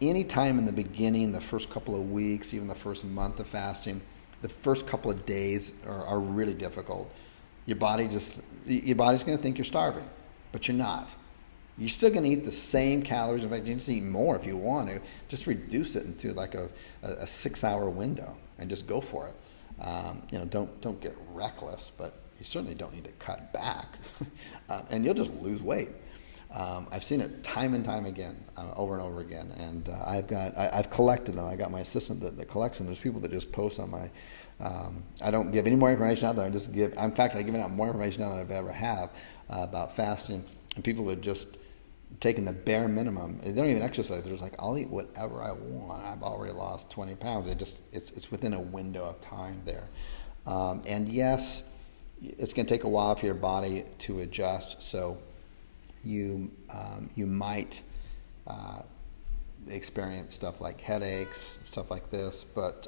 any time in the beginning, the first couple of weeks, even the first month of fasting, the first couple of days are really difficult. Your body's going to think you're starving, but you're not. You're still going to eat the same calories. In fact, you can just eat more if you want to. Just reduce it into like a 6-hour window and just go for it. Don't get reckless, but you certainly don't need to cut back, and you'll just lose weight. I've seen it time and time again, over and over again, and I've collected them. I got my assistant that collects them. There's people that just post on my. I don't give any more information out there. In fact, I give out more information now than I've ever have about fasting, and people are just taking the bare minimum. They don't even exercise. They're just like, I'll eat whatever I want. I've already lost 20 pounds. It's within a window of time there. And yes, it's going to take a while for your body to adjust. So you might experience stuff like headaches, stuff like this. But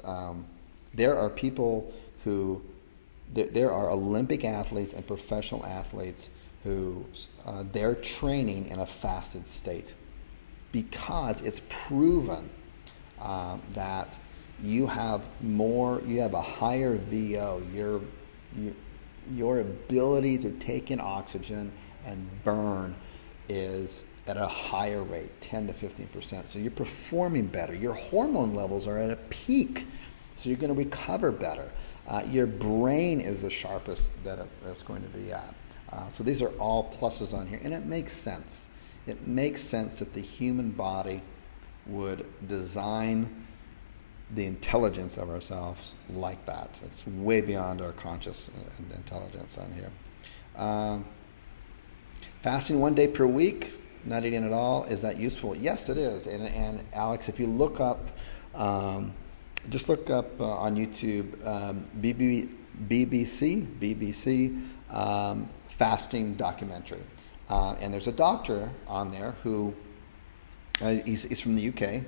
there are people who, there are Olympic athletes and professional athletes who they're training in a fasted state because it's proven that you have a higher VO. Your ability to take in oxygen and burn is at a higher rate, 10 to 15%. So you're performing better. Your hormone levels are at a peak, so you're going to recover better. Your brain is the sharpest that it's going to be at. So these are all pluses on here, and it makes sense. It makes sense that the human body would design the intelligence of ourselves like that. It's way beyond our conscious intelligence on here. Fasting 1 day per week, not eating at all, is that useful? Yes, it is. And Alex, if you look up, just look up on YouTube, BBC fasting documentary. And there's a doctor on there who, he's from the UK,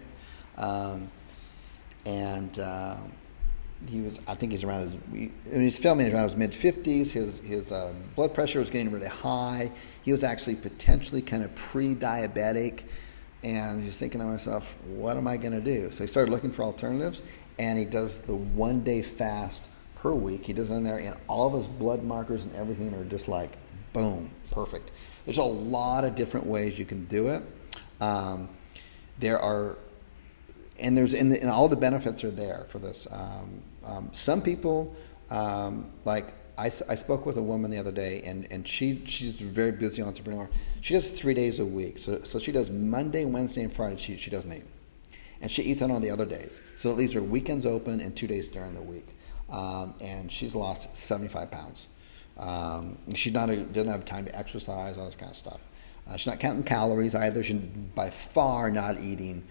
and I think he's around when he's filming around his mid-50s. His blood pressure was getting really high. He was actually potentially kind of pre-diabetic, and he was thinking to himself, what am I going to do? So he started looking for alternatives, and he does the 1 day fast per week. He does it in there, and all of his blood markers and everything are just like, boom, perfect. There's a lot of different ways you can do it. There are, and all the benefits are there for this. Some people, like I spoke with a woman the other day, and she's a very busy entrepreneur. She does 3 days a week. So she does Monday, Wednesday, and Friday. She doesn't eat. And she eats on all the other days. So it leaves her weekends open and 2 days during the week. And she's lost 75 pounds. She doesn't have time to exercise, all this kind of stuff. She's not counting calories either. She's by far not eating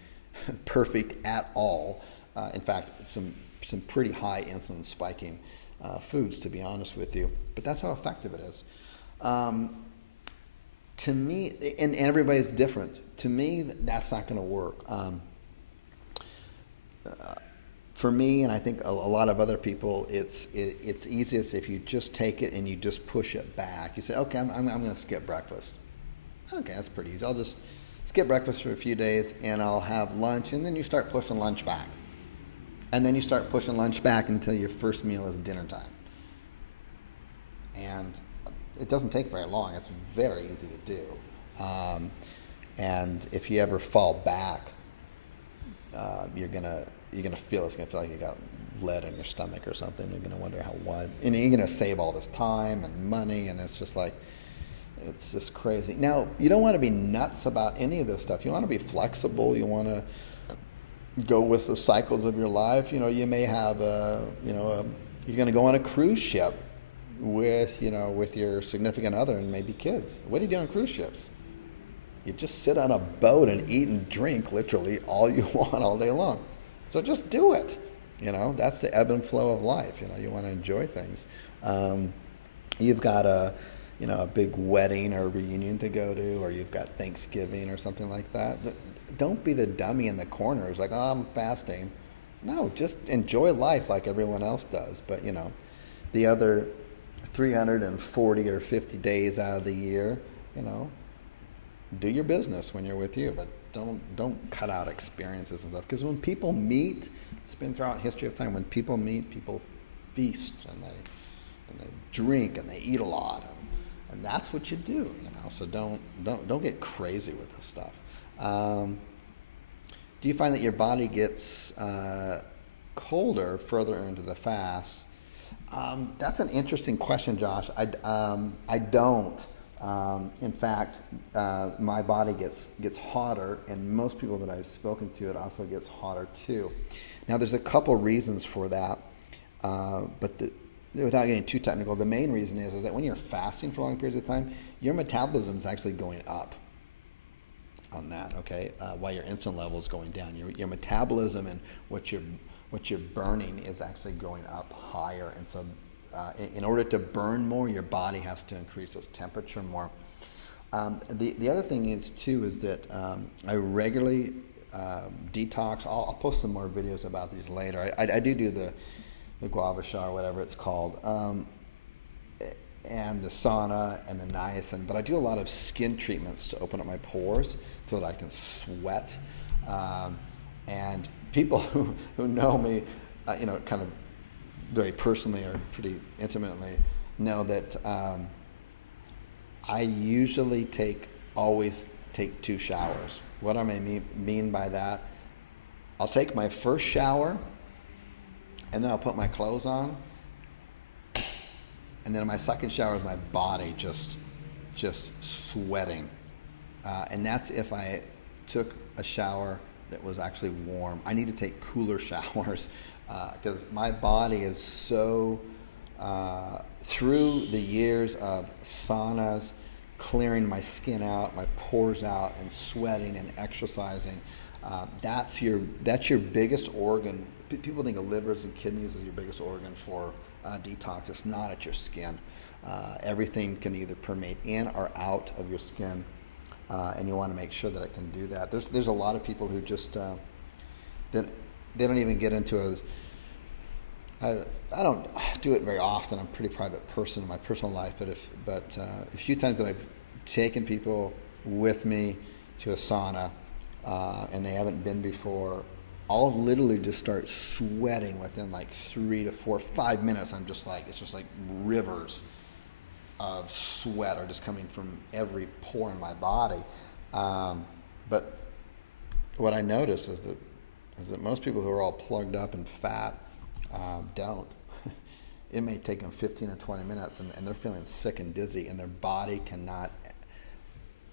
perfect at all. In fact, some pretty high insulin spiking foods, to be honest with you. But that's how effective it is. To me, and everybody's different. To me, that's not going to work. For me, and I think a lot of other people, it's easiest if you just take it and you just push it back. You say, okay, I'm going to skip breakfast. Okay, that's pretty easy. I'll just skip breakfast for a few days, and I'll have lunch, and then you start pushing lunch back. And then you start pushing lunch back until your first meal is dinner time. and it doesn't take very long. It's very easy to do. And if you ever fall back, you're gonna feel it's gonna feel like you got lead in your stomach or something. You're gonna wonder how why, and you're gonna save all this time and money, and it's just like it's just crazy. Now you don't want to be nuts about any of this stuff. You want to be flexible. You want to go with the cycles of your life. You may have you're going to go on a cruise ship with your significant other and maybe kids. What do you do on cruise ships? You just sit on a boat and eat and drink literally all you want all day long. So just do it. That's the ebb and flow of life. You want to enjoy things. You've got a big wedding or reunion to go to, or you've got Thanksgiving or something like that. Don't be the dummy in the corner who's like, oh, I'm fasting. No, just enjoy life like everyone else does. But, the other 340 or 50 days out of the year, do your business when you're with you. But don't cut out experiences and stuff. Because when people meet, it's been throughout history of time, when people meet, people feast and they drink and they eat a lot. And that's what you do, So don't get crazy with this stuff. Do you find that your body gets colder further into the fast? That's an interesting question, Josh. I don't. In fact, my body gets hotter, and most people that I've spoken to, it also gets hotter too. Now, there's a couple reasons for that, but without getting too technical, the main reason is that when you're fasting for long periods of time, your metabolism is actually going up on that, okay? While your insulin level is going down, your metabolism and what you're burning is actually going up higher, and so in order to burn more, your body has to increase its temperature more. The other thing is that I regularly detox. I'll post some more videos about these later. I do the guava shower, whatever it's called, and the sauna and the niacin, but I do a lot of skin treatments to open up my pores so that I can sweat. And people who know me, kind of very personally or pretty intimately, know that I usually always take 2 showers. What I mean by that, I'll take my first shower, and then I'll put my clothes on, and then my second shower is my body just sweating, and that's if I took a shower that was actually warm. I need to take cooler showers because my body is so through the years of saunas, clearing my skin out, my pores out, and sweating and exercising. That's your biggest organ. People think of livers and kidneys as your biggest organ for detox. It's not. It's your skin. Everything can either permeate in or out of your skin, and you want to make sure that it can do that. There's a lot of people who just that they don't even get into I don't do it very often. I'm a pretty private person in my personal life, but a few times that I've taken people with me to a sauna and they haven't been before, I'll literally just start sweating within like 3 to 4, 5 minutes. It's just like rivers of sweat are just coming from every pore in my body. But what I notice is that most people who are all plugged up and fat don't. It may take them 15 or 20 minutes, and they're feeling sick and dizzy, and their body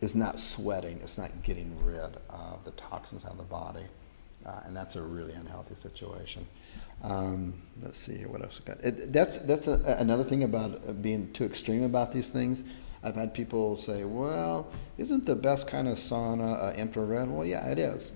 is not sweating. It's not getting rid of the toxins out of the body, and that's a really unhealthy situation. Let's see here, what else we got? That's another thing about being too extreme about these things. I've had people say, well, isn't the best kind of sauna infrared? Well, yeah, it is.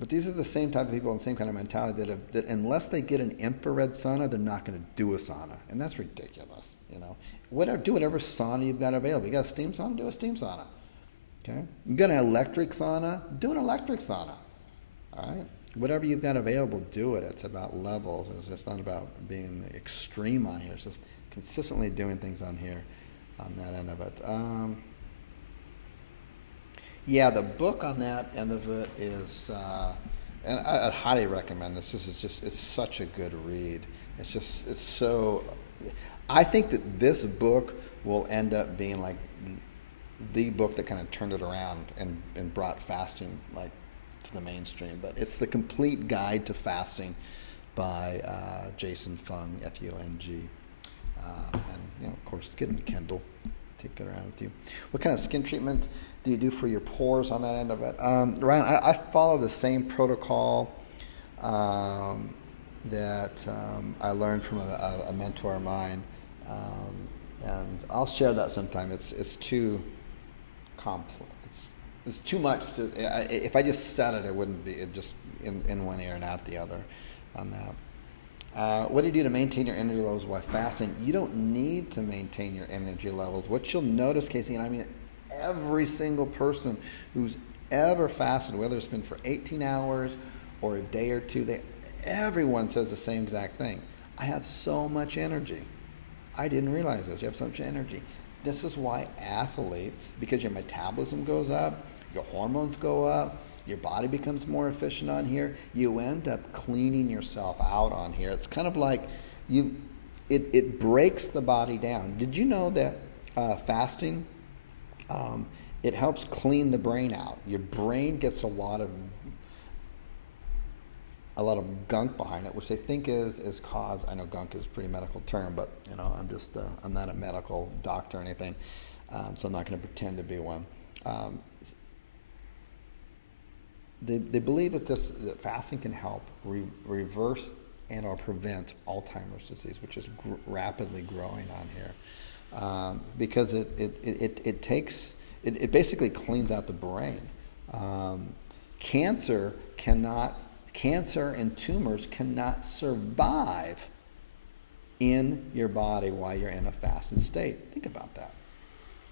But these are the same type of people and same kind of mentality that unless they get an infrared sauna, they're not going to do a sauna. And that's ridiculous, do whatever sauna you've got available. You got a steam sauna? Do a steam sauna. Okay? You got an electric sauna? Do an electric sauna. All right? Whatever you've got available, do it. It's about levels. It's not about being extreme on here. It's just consistently doing things on here, on that end of it. Yeah, the book on that end of it is, and I'd highly recommend this. It's such a good read. It's so, I think that this book will end up being like the book that kind of turned it around and brought fasting like to the mainstream. But it's the complete guide to fasting by Jason Fung, Fung. And of course, get in Kindle, take it around with you. What kind of skin treatment do you do for your pores on that end of it? Ryan, I follow the same protocol that I learned from a mentor of mine, and I'll share that sometime. It's too complex. It's too much to. If I just said it, it wouldn't be. It just in one ear and out the other on that. What do you do to maintain your energy levels while fasting? You don't need to maintain your energy levels. What you'll notice, Casey, and I mean every single person who's ever fasted, whether it's been for 18 hours or a day or two, everyone says the same exact thing. I have so much energy. I didn't realize this. You have so much energy. This is why athletes, because your metabolism goes up, your hormones go up, your body becomes more efficient on here, you end up cleaning yourself out on here. It's kind of like it breaks the body down. Did you know that fasting, it helps clean the brain out? Your brain gets a lot of gunk behind it, which they think is caused. I know gunk is a pretty medical term, but I'm not a medical doctor or anything, so I'm not going to pretend to be one. They believe that fasting can help reverse and or prevent Alzheimer's disease, which is rapidly growing on here, because it basically cleans out the brain. Cancer and tumors cannot survive in your body while you're in a fasted state. Think about that.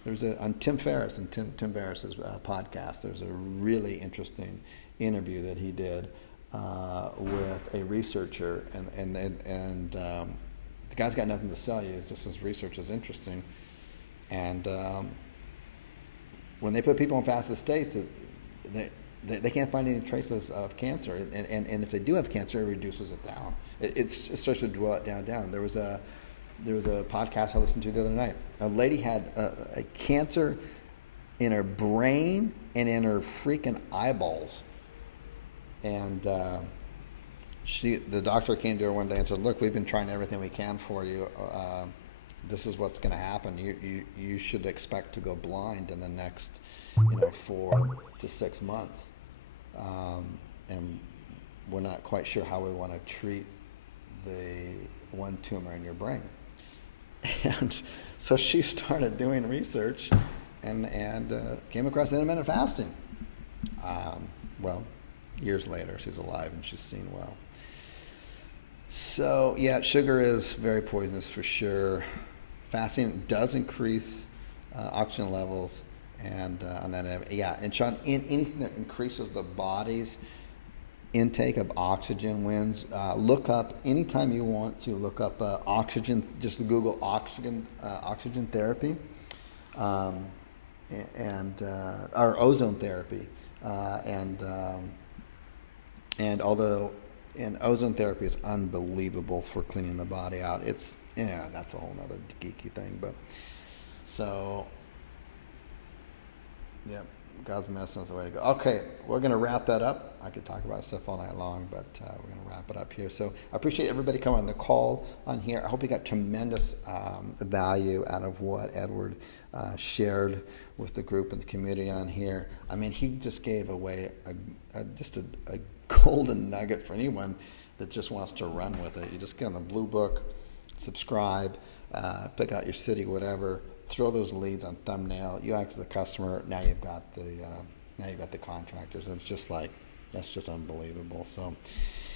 There's on Tim Ferriss and Tim Ferriss's podcast. There's a really interesting interview that he did with a researcher, and the guy's got nothing to sell you. It's just his research is interesting, and when they put people in fasted states, they can't find any traces of cancer, and if they do have cancer, it reduces it down. It starts to draw it down. There was a podcast I listened to the other night. A lady had a cancer in her brain and in her freaking eyeballs, and the doctor came to her one day and said, "Look, we've been trying everything we can for you. This is what's going to happen. You should expect to go blind in the next 4 to 6 months, and we're not quite sure how we want to treat the one tumor in your brain." And so she started doing research and came across intermittent fasting. Well, years later, she's alive and she's seen well. So yeah, sugar is very poisonous for sure. Fasting does increase oxygen levels, and on that, and Sean, anything that increases the body's intake of oxygen wins. Look up anytime you want to look up oxygen. Just Google oxygen therapy, or ozone therapy, and ozone therapy is unbelievable for cleaning the body out. That's a whole nother geeky thing, but so yeah. God's medicine is the way to go. Okay, we're going to wrap that up. I could talk about stuff all night long, but we're going to wrap it up here. So I appreciate everybody coming on the call on here. I hope you got tremendous value out of what Edward shared with the group and the community on here. I mean, he just gave away a golden nugget for anyone that just wants to run with it. You just get on the Blue Book, subscribe, pick out your city, whatever. Throw those leads on thumbnail. You act as the customer. Now you've got the contractors. And it's just like, that's just unbelievable. So,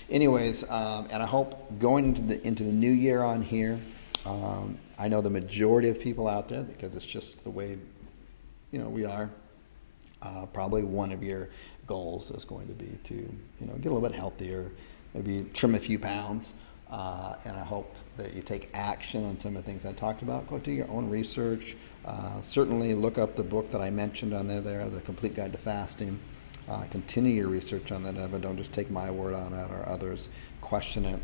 anyways, and I hope going into the new year on here, I know the majority of people out there, because it's just the way we are. Probably one of your goals is going to be to get a little bit healthier, maybe trim a few pounds, and I hope that you take action on some of the things I talked about. Go do your own research. Certainly look up the book that I mentioned on there, The Complete Guide to Fasting. Continue your research on that, but don't just take my word on it or others. Question it.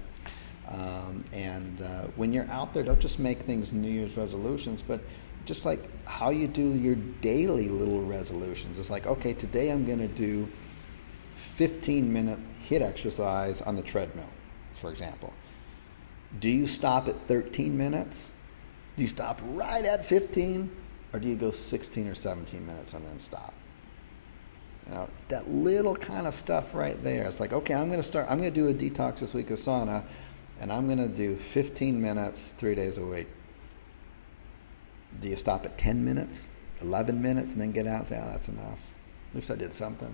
When you're out there, don't just make things New Year's resolutions, but just like how you do your daily little resolutions. It's like, okay, today I'm going to do 15-minute HIIT exercise on the treadmill, for example. Do you stop at 13 minutes? Do you stop right at 15? Or do you go 16 or 17 minutes and then stop? You know, that little kind of stuff right there. It's like, okay, I'm going to do a detox this week of sauna, and I'm going to do 15 minutes 3 days a week. Do you stop at 10 minutes, 11 minutes, and then get out and say, oh, that's enough? At least I did something.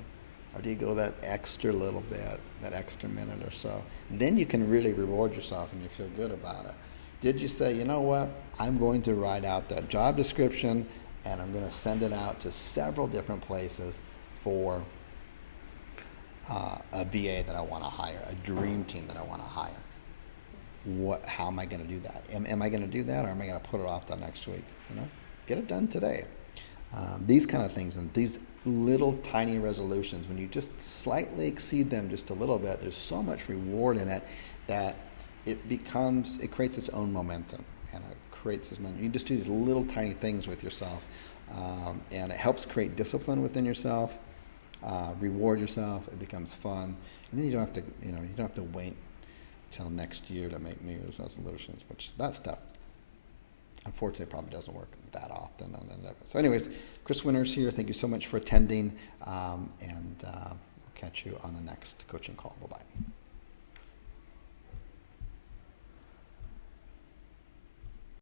Or do you go that extra little bit, that extra minute or so? Then you can really reward yourself and you feel good about it. Did you say, you know what, I'm going to write out that job description and I'm going to send it out to several different places for a VA that I want to hire, a dream team that I want to hire? How am I going to do that? Am I going to do that, or am I going to put it off till next week? You know, get it done today. These kind of things, and these little tiny resolutions, when you just slightly exceed them just a little bit, there's so much reward in it that it creates its own momentum, and it creates this momentum. You just do these little tiny things with yourself, and it helps create discipline within yourself, reward yourself. It becomes fun, and then you don't have to wait till next year to make New Year's resolutions, which that stuff, unfortunately, probably doesn't work that often. So anyways, Chris Winters here. Thank you so much for attending, and we'll catch you on the next coaching call. Bye-bye.